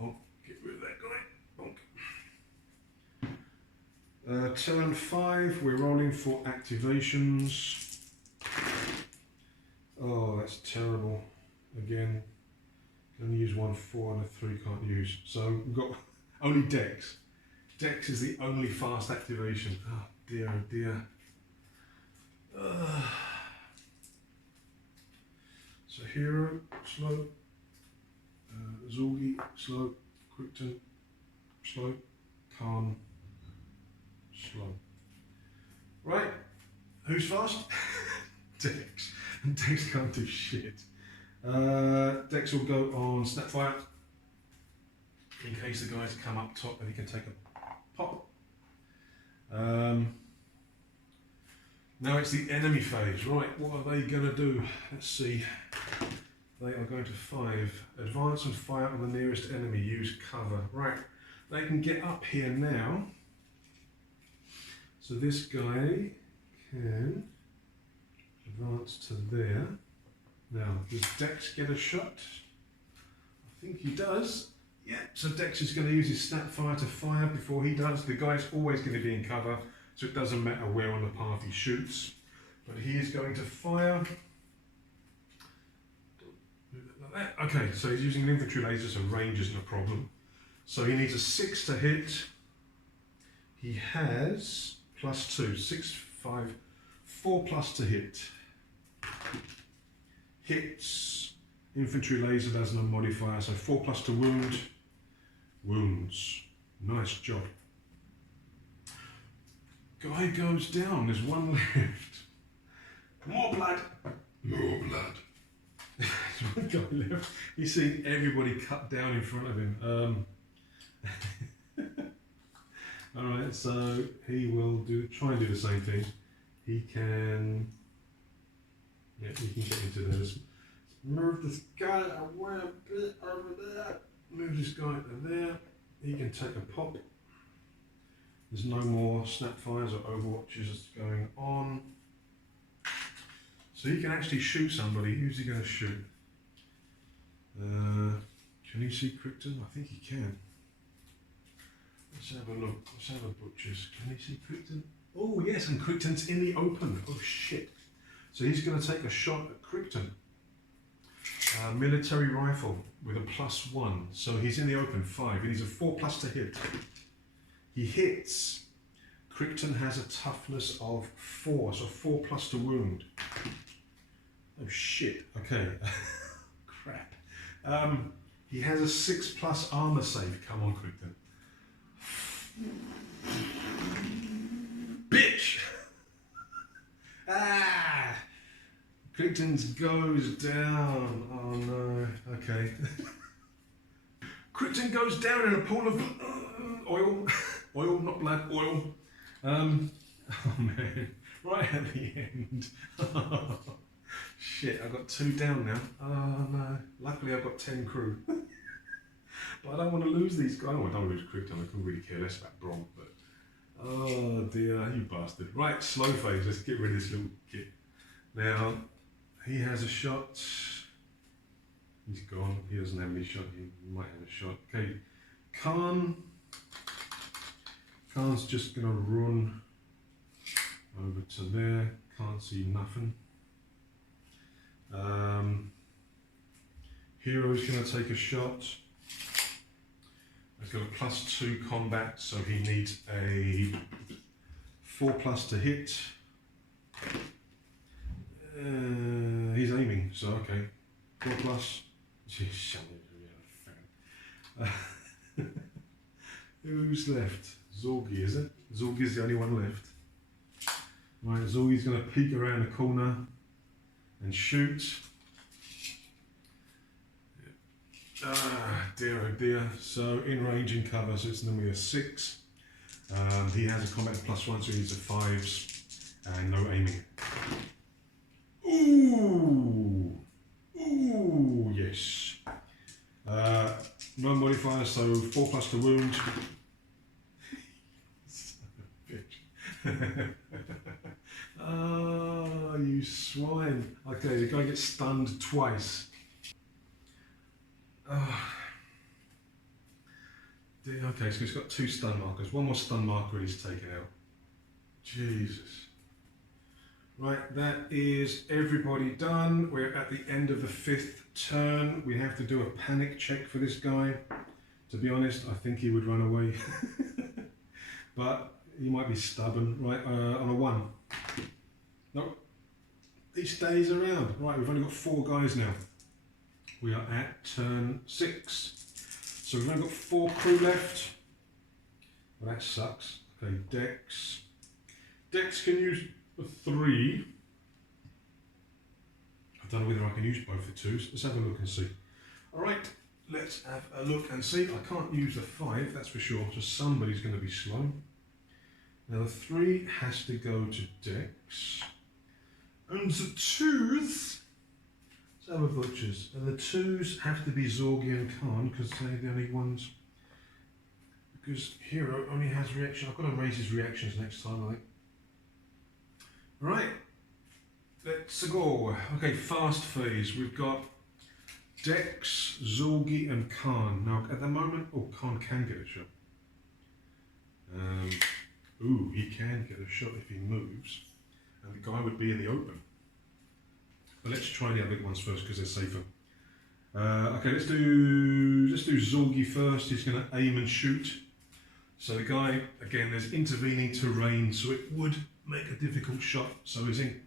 oh, get rid of that guy. Bonk. Turn 5, we're rolling for activations. Oh, that's terrible. Again, can only use 1 4 and a 3 can't use. So we've got only Dex. Dex is the only fast activation. Oh dear, oh dear. So Hero, slow. Zorgi, slow. Krypton, slow. Khan, slow. Right, who's fast? Dex. And Dex can't do shit. Dex will go on Snapfire. In case the guys come up top and he can take a pop. Now it's the enemy phase. Right, what are they going to do? Let's see. They are going to 5. Advance and fire on the nearest enemy. Use cover. Right, they can get up here now. So this guy can advance to there. Now, does Dex get a shot? I think he does. Yeah, so Dex is going to use his Snapfire to fire before he does. The guy's always going to be in cover, so it doesn't matter where on the path he shoots. But he is going to fire. Like that. Okay, so he's using an infantry laser, so range isn't a problem. So he needs a 6 to hit. He has +2, 6, 5, 4 plus to hit. Hits. Infantry laser does no modifier, so 4 plus to wound. Wounds. Nice job. Guy goes down, there's one left. More blood. More blood. There's one guy left. He's seeing everybody cut down in front of him. Alright, so he will try and do the same thing. He can... Yeah, he can get into those. Move this guy away a bit over there. Move this guy to there. He can take a pop. There's no more Snapfires or Overwatches going on. So he can actually shoot somebody. Who's he going to shoot? Can he see Krypton? I think he can. Let's have a look. Let's have a butchers. Can he see Krypton? Oh yes, and Krypton's in the open. Oh shit. So he's going to take a shot at Krypton. Military rifle with a +1. So he's in the open, 5. He needs a 4 plus to hit. He hits. Krypton has a toughness of 4, so 4 plus to wound. Oh shit, okay. Crap. He has a 6 plus armor save. Come on, Krypton. Bitch! Ah! Krypton's goes down. Oh no. Okay. Krypton goes down in a pool of oil. Oil, not blood, oil. Oh man. Right at the end. Shit, I've got 2 down now. Oh no. Luckily I've got 10 crew. But I don't want to lose these guys. Oh, I don't lose Krypton. I couldn't really care less about Brom, but oh dear, you bastard. Right, slow phase. Let's get rid of this little kid. Now, he has a shot. He's gone. He doesn't have any shot. He might have a shot. Okay, Khan's just going to run over to there. Can't see nothing. Hero's going to take a shot. He's got a +2 combat, so he needs a 4 plus to hit. He's aiming, so okay. 4 plus. Jeez, who's left? Zorgi, is it? Zorgi's the only one left. Right, Zorgi's going to peek around the corner and shoot. Ah, dear oh dear. So in range and cover, so it's normally a 6. He has a combat +1, so he needs a 5s and no aiming. Ooh! Ooh, yes. No modifier, so 4 plus to wound. Ah, you swine. Okay, the guy gets stunned twice. Okay, so he's got 2 stun markers. 1 more stun marker and he's taken out. Jesus. Right, that is everybody done. We're at the end of the 5th turn. We have to do a panic check for this guy. To be honest, I think he would run away. but he might be stubborn. Right, on a 1. Nope. He stays around. Right, we've only got 4 guys now. We are at turn 6. So we've only got 4 crew left. Well, that sucks. Okay, Dex. Dex can use the 3. I don't know whether I can use both the 2s. Let's have a look and see. Alright, let's have a look and see. I can't use the 5, that's for sure. So somebody's going to be slow. Now the 3 has to go to Dex. And the 2s, let's have a butchers. And the 2s have to be Zorgi and Khan because they're the only ones. Because Hero only has reaction. I've got to raise his reactions next time, I think. Right, let's go. Okay, fast phase. We've got Dex, Zorgi, and Khan. Now, at the moment, oh, Khan can get a shot. Ooh, he can get a shot if he moves. And the guy would be in the open. But let's try the other ones first because they're safer. Okay, let's do Zorgi first. He's going to aim and shoot. So the guy, again, there's intervening terrain, so it would make a difficult shot. So he's in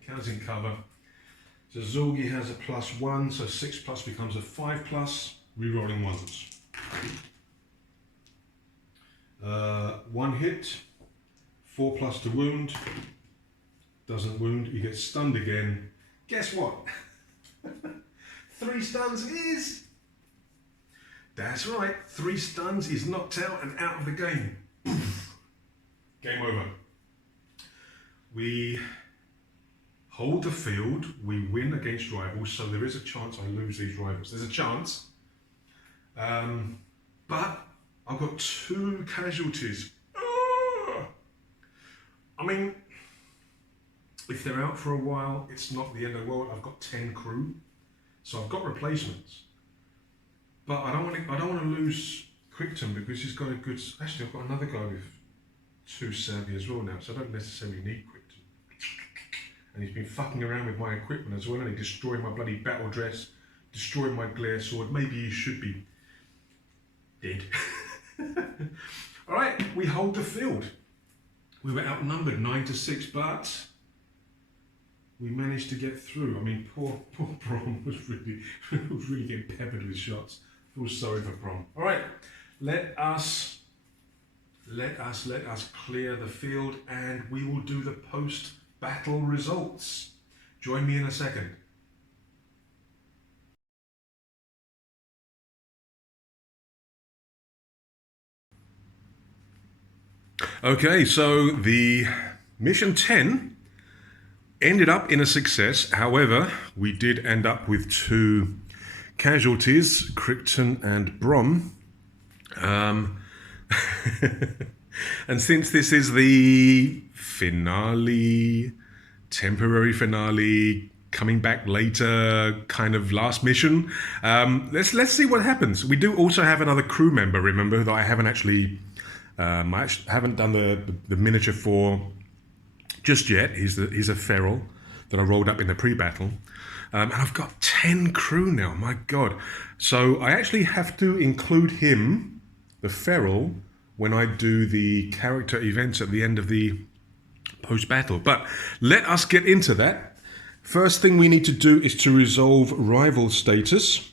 cover. So Zorgi has a +1, so 6+ becomes a 5+. Rerolling 1s. 1 hit, 4+ to wound. Doesn't wound. He gets stunned again. Guess what? 3 stuns is. That's right. 3 stuns. He's knocked out and out of the game. Game over. We hold the field. We win against rivals. So there is a chance I lose these rivals. There's a chance. But I've got 2 casualties. I mean, if they're out for a while, it's not the end of the world. I've got 10 crew, so I've got replacements. But I don't want to lose Crichton because he's got a good. Actually, I've got another guy with 2 savvy as well now, so I don't necessarily need Crichton. And he's been fucking around with my equipment as well, and he destroyed my bloody battle dress, destroyed my glare sword. Maybe he should be dead. All right, we hold the field. We were outnumbered 9-6, but we managed to get through. I mean, poor Brom was really getting peppered with shots. I feel sorry for Brom. All right, let us clear the field, and we will do the post-battle results. Join me in a second. Okay, so the mission 10 ended up in a success. However, we did end up with 2 casualties, Crichton and Brom. And since this is the finale, temporary finale, coming back later kind of last mission, let's see what happens. We do also have another crew member, remember, that I haven't actually I haven't done the miniature for just yet. He's a feral that I rolled up in the pre-battle. And I've got 10 crew now, my God. So I actually have to include him, the feral, when I do the character events at the end of the post-battle. But let us get into that. First thing we need to do is to resolve rival status.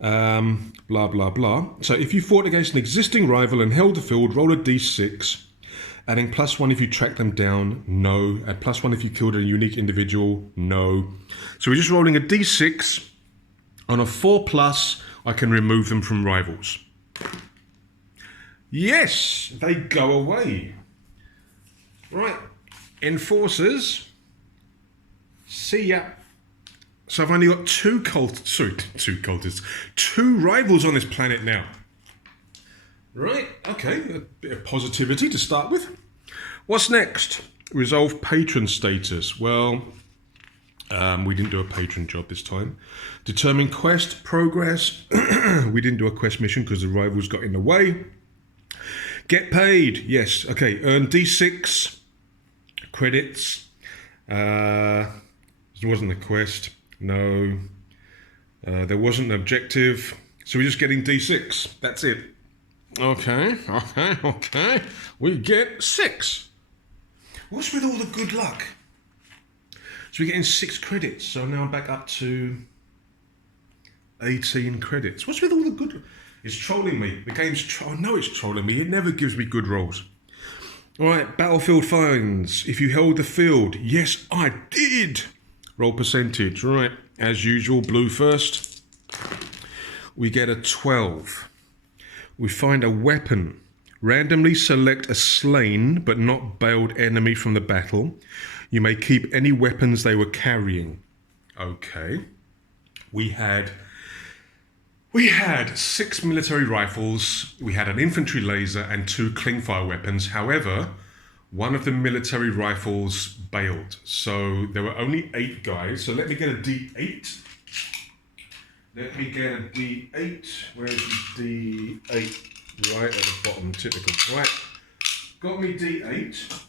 Blah, blah, blah. So if you fought against an existing rival and held the field, roll a d6. Adding +1 if you track them down, no. Add +1 if you killed a unique individual, no. So we're just rolling a d6. On a 4+, I can remove them from rivals. Yes, they go away. Right, enforcers. See ya. So I've only got 2 rivals on this planet now. Right, okay, a bit of positivity to start with. What's next? Resolve patron status. Well, we didn't do a patron job this time. Determine quest progress. We didn't do a quest mission because the rivals got in the way. Get paid. Yes, okay. Earn D6 credits. There wasn't a quest. No. There wasn't an objective. So we're just getting D6. That's it. Okay. We get 6. What's with all the good luck? So we're getting 6 credits. So now I'm back up to 18 credits. What's with all the good? It's trolling me. The game's I know it's trolling me. It never gives me good rolls. All right, battlefield finds. If you held the field. Yes, I did. Roll percentage. Right, as usual, blue first. We get a 12. We find a weapon. Randomly select a slain but not bailed enemy from the battle. You may keep any weapons they were carrying. Okay. We had 6 military rifles, we had an infantry laser and 2 clingfire weapons. However, one of the military rifles bailed. So there were only 8 guys. So let me get a D8. Let me get a D8. Where's the D8? Right at the bottom, typical. Right, got me D8.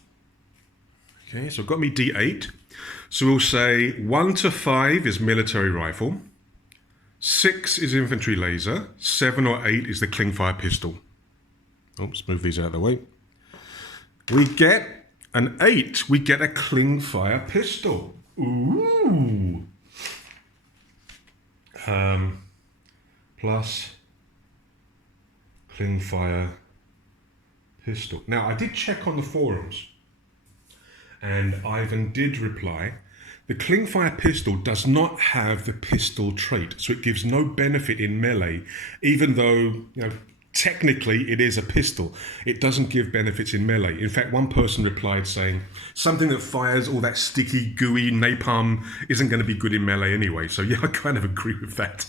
Okay, so I've got me D8. So we'll say 1 to 5 is military rifle. 6 is infantry laser. 7 or 8 is the clingfire pistol. Oops, move these out of the way. We get an 8. We get a clingfire pistol. Ooh. Plus clingfire pistol. Now, I did check on the forums, and Ivan did reply. The clingfire pistol does not have the pistol trait, so it gives no benefit in melee, even though, technically it is a pistol. It doesn't give benefits in melee. In fact, one person replied saying, something that fires all that sticky, gooey napalm isn't going to be good in melee anyway. So yeah, I kind of agree with that.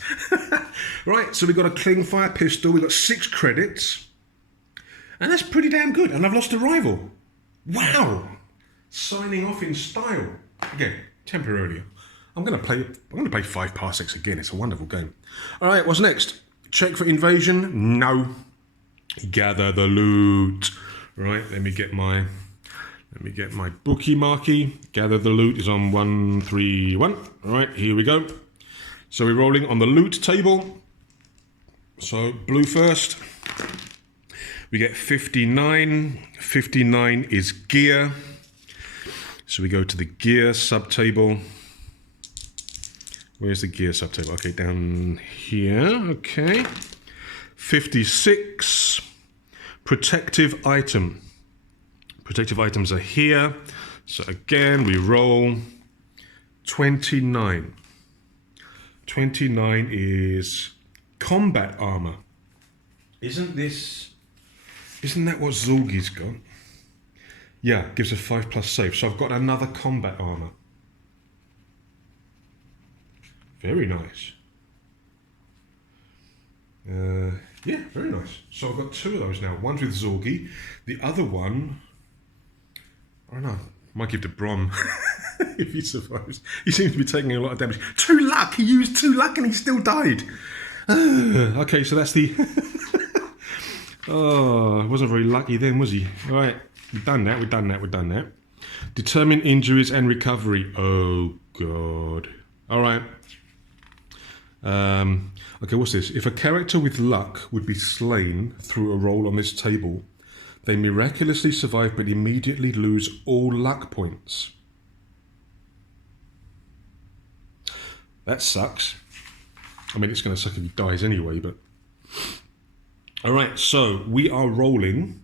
Right, so we've got a clingfire pistol. We've got 6 credits. And that's pretty damn good. And I've lost a rival. Wow. Signing off in style. Again, temporarily. I'm going to play 5 Parsecs again. It's a wonderful game. All right, what's next? Check for invasion? No. Gather the loot. Right, let me get my bookie marquee. Gather the loot is on 131. All right, here we go. So we're rolling on the loot table. So blue first. We get 59. 59 is gear. So we go to the gear subtable. Where's the gear subtable? Okay, down here. Okay. 56. Protective item. Protective items are here. So again, we roll 29. 29 is combat armor. Isn't that what Zulgi's got? Yeah, gives a 5+ save. So I've got another combat armor. Very nice. Yeah, very nice. So I've got 2 of those now. One's with Zorgi. The other one, I don't know, might give to Brom if he survives. He seems to be taking a lot of damage. 2 luck! He used 2 luck and he still died. Okay, so that's the... Oh, wasn't very lucky then, was he? All right, we've done that. Determine injuries and recovery. Oh, God. All right. Okay, what's this? If a character with luck would be slain through a roll on this table, they miraculously survive but immediately lose all luck points. That sucks. I mean, it's going to suck if he dies anyway, but... All right, so we are rolling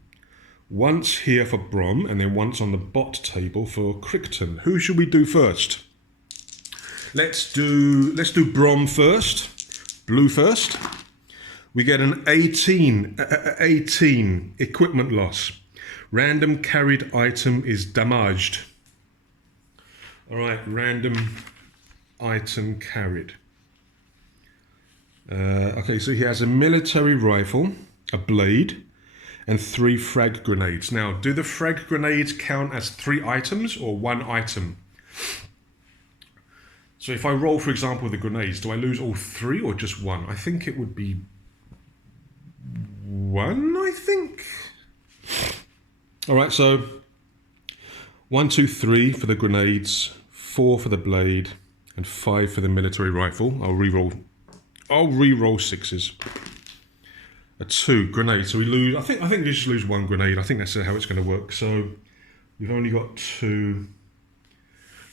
once here for Brom and then once on the bot table for Crichton. Who should we do first? Let's do Brom first. Blue first. We get an 18 equipment loss. Random carried item is damaged. All right, random item carried. Okay, so he has a military rifle, a blade, and 3 frag grenades. Now, do the frag grenades count as 3 items or 1 item? So if I roll, for example, the grenades, do I lose all 3 or just 1? I think it would be 1, I think. All right, so 1, 2, 3 for the grenades, 4 for the blade, and 5 for the military rifle. I'll re-roll 6s. a 2 grenade. So we lose, I think we just lose 1 grenade. I think that's how it's going to work. So we've only got 2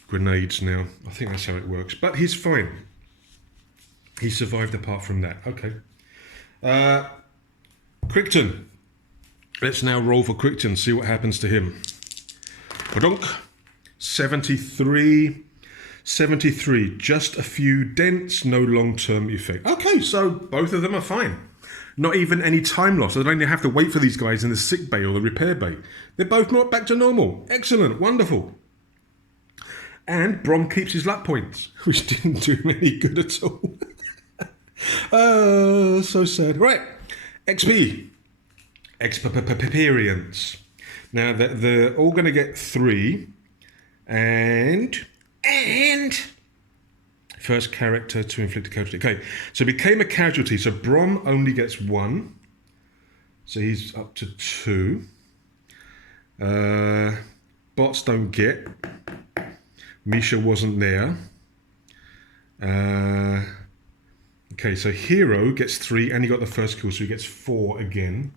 grenades now. I think that's how it works. But he's fine. He survived apart from that. Okay. Crichton. Let's now roll for Crichton, see what happens to him. Badonk. 73. 73. Just a few dents, no long-term effect. Okay, so both of them are fine. Not even any time loss. I don't even have to wait for these guys in the sick bay or the repair bay. They're both not back to normal. Excellent. Wonderful. And Brom keeps his luck points, which didn't do him any good at all. Oh, so sad. Right. XP. Experience. Now, they're all going to get 3. And first character to inflict a casualty. Okay, so became a casualty. So Brom only gets 1. So he's up to 2. Bots don't get. Misha wasn't there. Okay, so Hero gets 3 and he got the first kill, so he gets 4 again.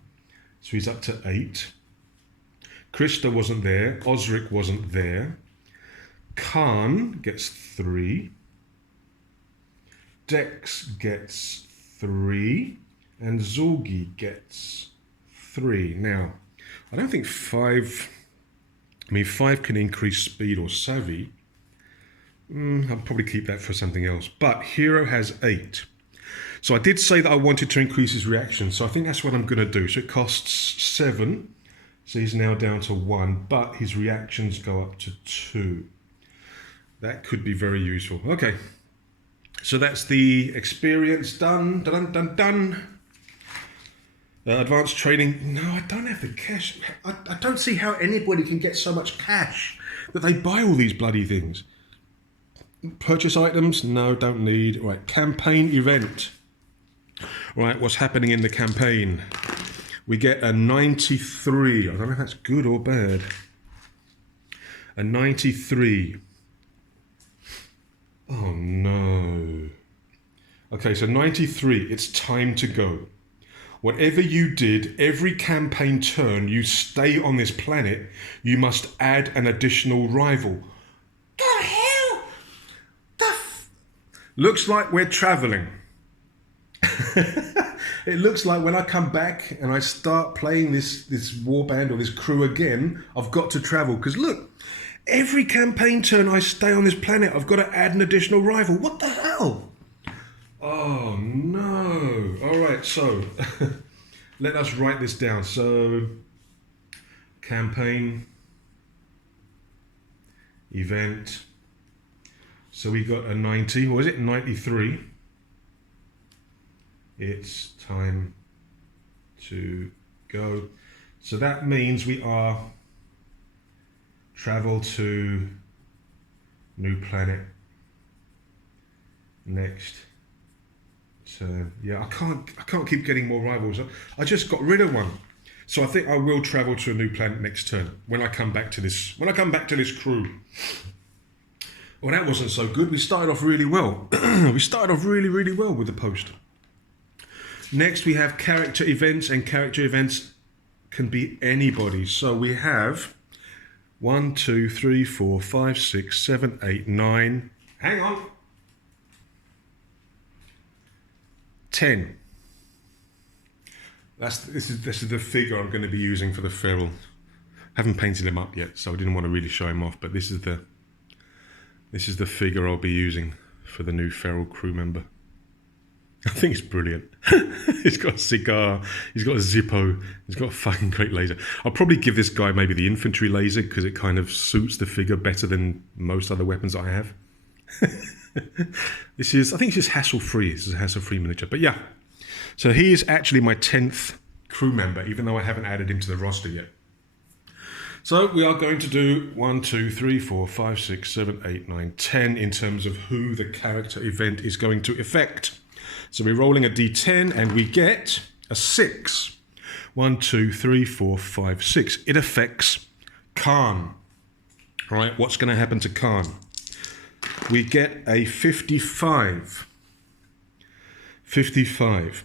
So he's up to 8. Krista wasn't there. Osric wasn't there. Khan gets 3. Dex gets 3. And Zorgi gets 3. Now, I don't think 5... I mean, 5 can increase speed or savvy. I'll probably keep that for something else. But Hero has 8. So I did say that I wanted to increase his reaction. So I think that's what I'm going to do. So it costs 7. So he's now down to 1. But his reactions go up to 2. That could be very useful. Okay. So that's the experience done. Done. Advanced training. No, I don't have the cash. I don't see how anybody can get so much cash that they buy all these bloody things. Purchase items. No, don't need. Right. Campaign event. Right. What's happening in the campaign? We get a 93. I don't know if that's good or bad. A 93. Oh no. Okay, so 93, it's time to go. Whatever you did, every campaign turn you stay on this planet, you must add an additional rival. The hell? Looks like we're traveling. It looks like when I come back and I start playing this warband or this crew again, I've got to travel. Because look, every campaign turn I stay on this planet, I've got to add an additional rival. What the hell? Oh, no. All right, so let us write this down. So, campaign, event. So we got a 90. What is it? 93. It's time to go. So that means we are travel to new planet next turn. Yeah, I can't keep getting more rivals. I just got rid of one. So I think I will travel to a new planet next turn when I come back to this crew. Well, that wasn't so good. We started off really well. We started off really well with the post. Next, we have character events, and character events can be anybody. So we have 1, 2, 3, 4, 5, 6, 7, 8, 9. Hang on. 10. This is the figure I'm going to be using for the feral. I haven't painted him up yet, so I didn't want to really show him off. But this is the figure I'll be using for the new feral crew member. I think it's brilliant. He's got a cigar, he's got a Zippo, he's got a fucking great laser. I'll probably give this guy maybe the infantry laser because it kind of suits the figure better than most other weapons I have. I think it's just hassle-free. This is a hassle-free miniature. But yeah, so he is actually my 10th crew member, even though I haven't added him to the roster yet. So we are going to do 1, 2, 3, 4, 5, 6, 7, 8, 9, 10 in terms of who the character event is going to affect. So we're rolling a d10 and we get a 6. 1, 2, 3, 4, 5, 6. It affects Khan. All right, what's going to happen to Khan? We get a 55. 55.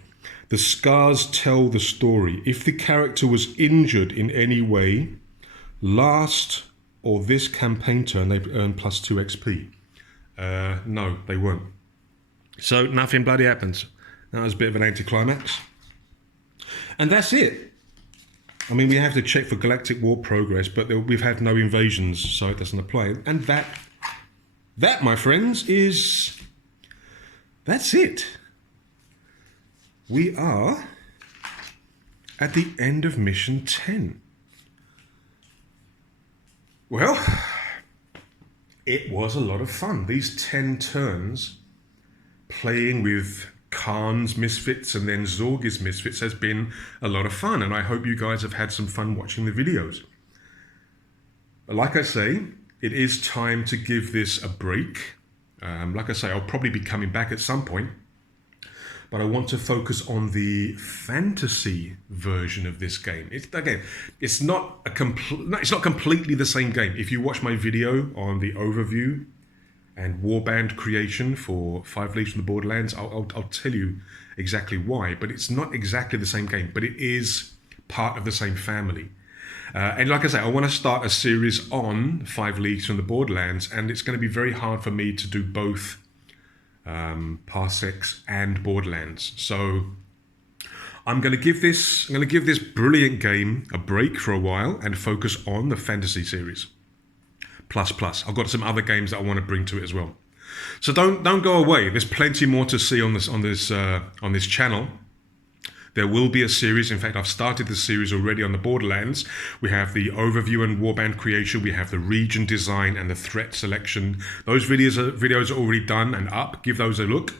The scars tell the story. If the character was injured in any way, last or this campaign turn, they earn +2 XP. No, they weren't. So nothing bloody happens. That was a bit of an anticlimax. And that's it. I mean, we have to check for Galactic War progress, but we've had no invasions, so it doesn't apply. And that, my friends, that's it. We are at the end of mission 10. Well, it was a lot of fun. These 10 turns playing with Khan's Misfits and then Zorg's Misfits has been a lot of fun, and I hope you guys have had some fun watching the videos. Like I say, it is time to give this a break. Like I say, I'll probably be coming back at some point, but I want to focus on the fantasy version of this game. It's not completely the same game. If you watch my video on the overview and warband creation for 5 Leagues from the Borderlands, I'll tell you exactly why, but it's not exactly the same game, but it is part of the same family. And like I say, I want to start a series on 5 Leagues from the Borderlands, and it's going to be very hard for me to do both Parsecs and Borderlands. So I'm going to give this brilliant game a break for a while and focus on the fantasy series. Plus. I've got some other games that I want to bring to it as well. So don't go away. There's plenty more to see on this channel. There will be a series. In fact, I've started the series already on the Borderlands. We have the overview and warband creation. We have the region design and the threat selection. Those videos are already done and up. Give those a look.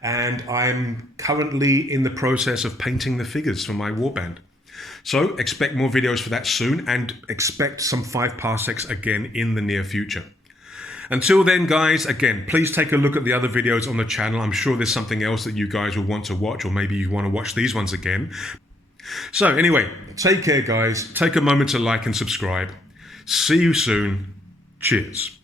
And I'm currently in the process of painting the figures for my warband. So expect more videos for that soon, and expect some 5 Parsecs again in the near future. Until then, guys, again, please take a look at the other videos on the channel. I'm sure there's something else that you guys will want to watch, or maybe you want to watch these ones again. So anyway, take care, guys. Take a moment to like and subscribe. See you soon. Cheers.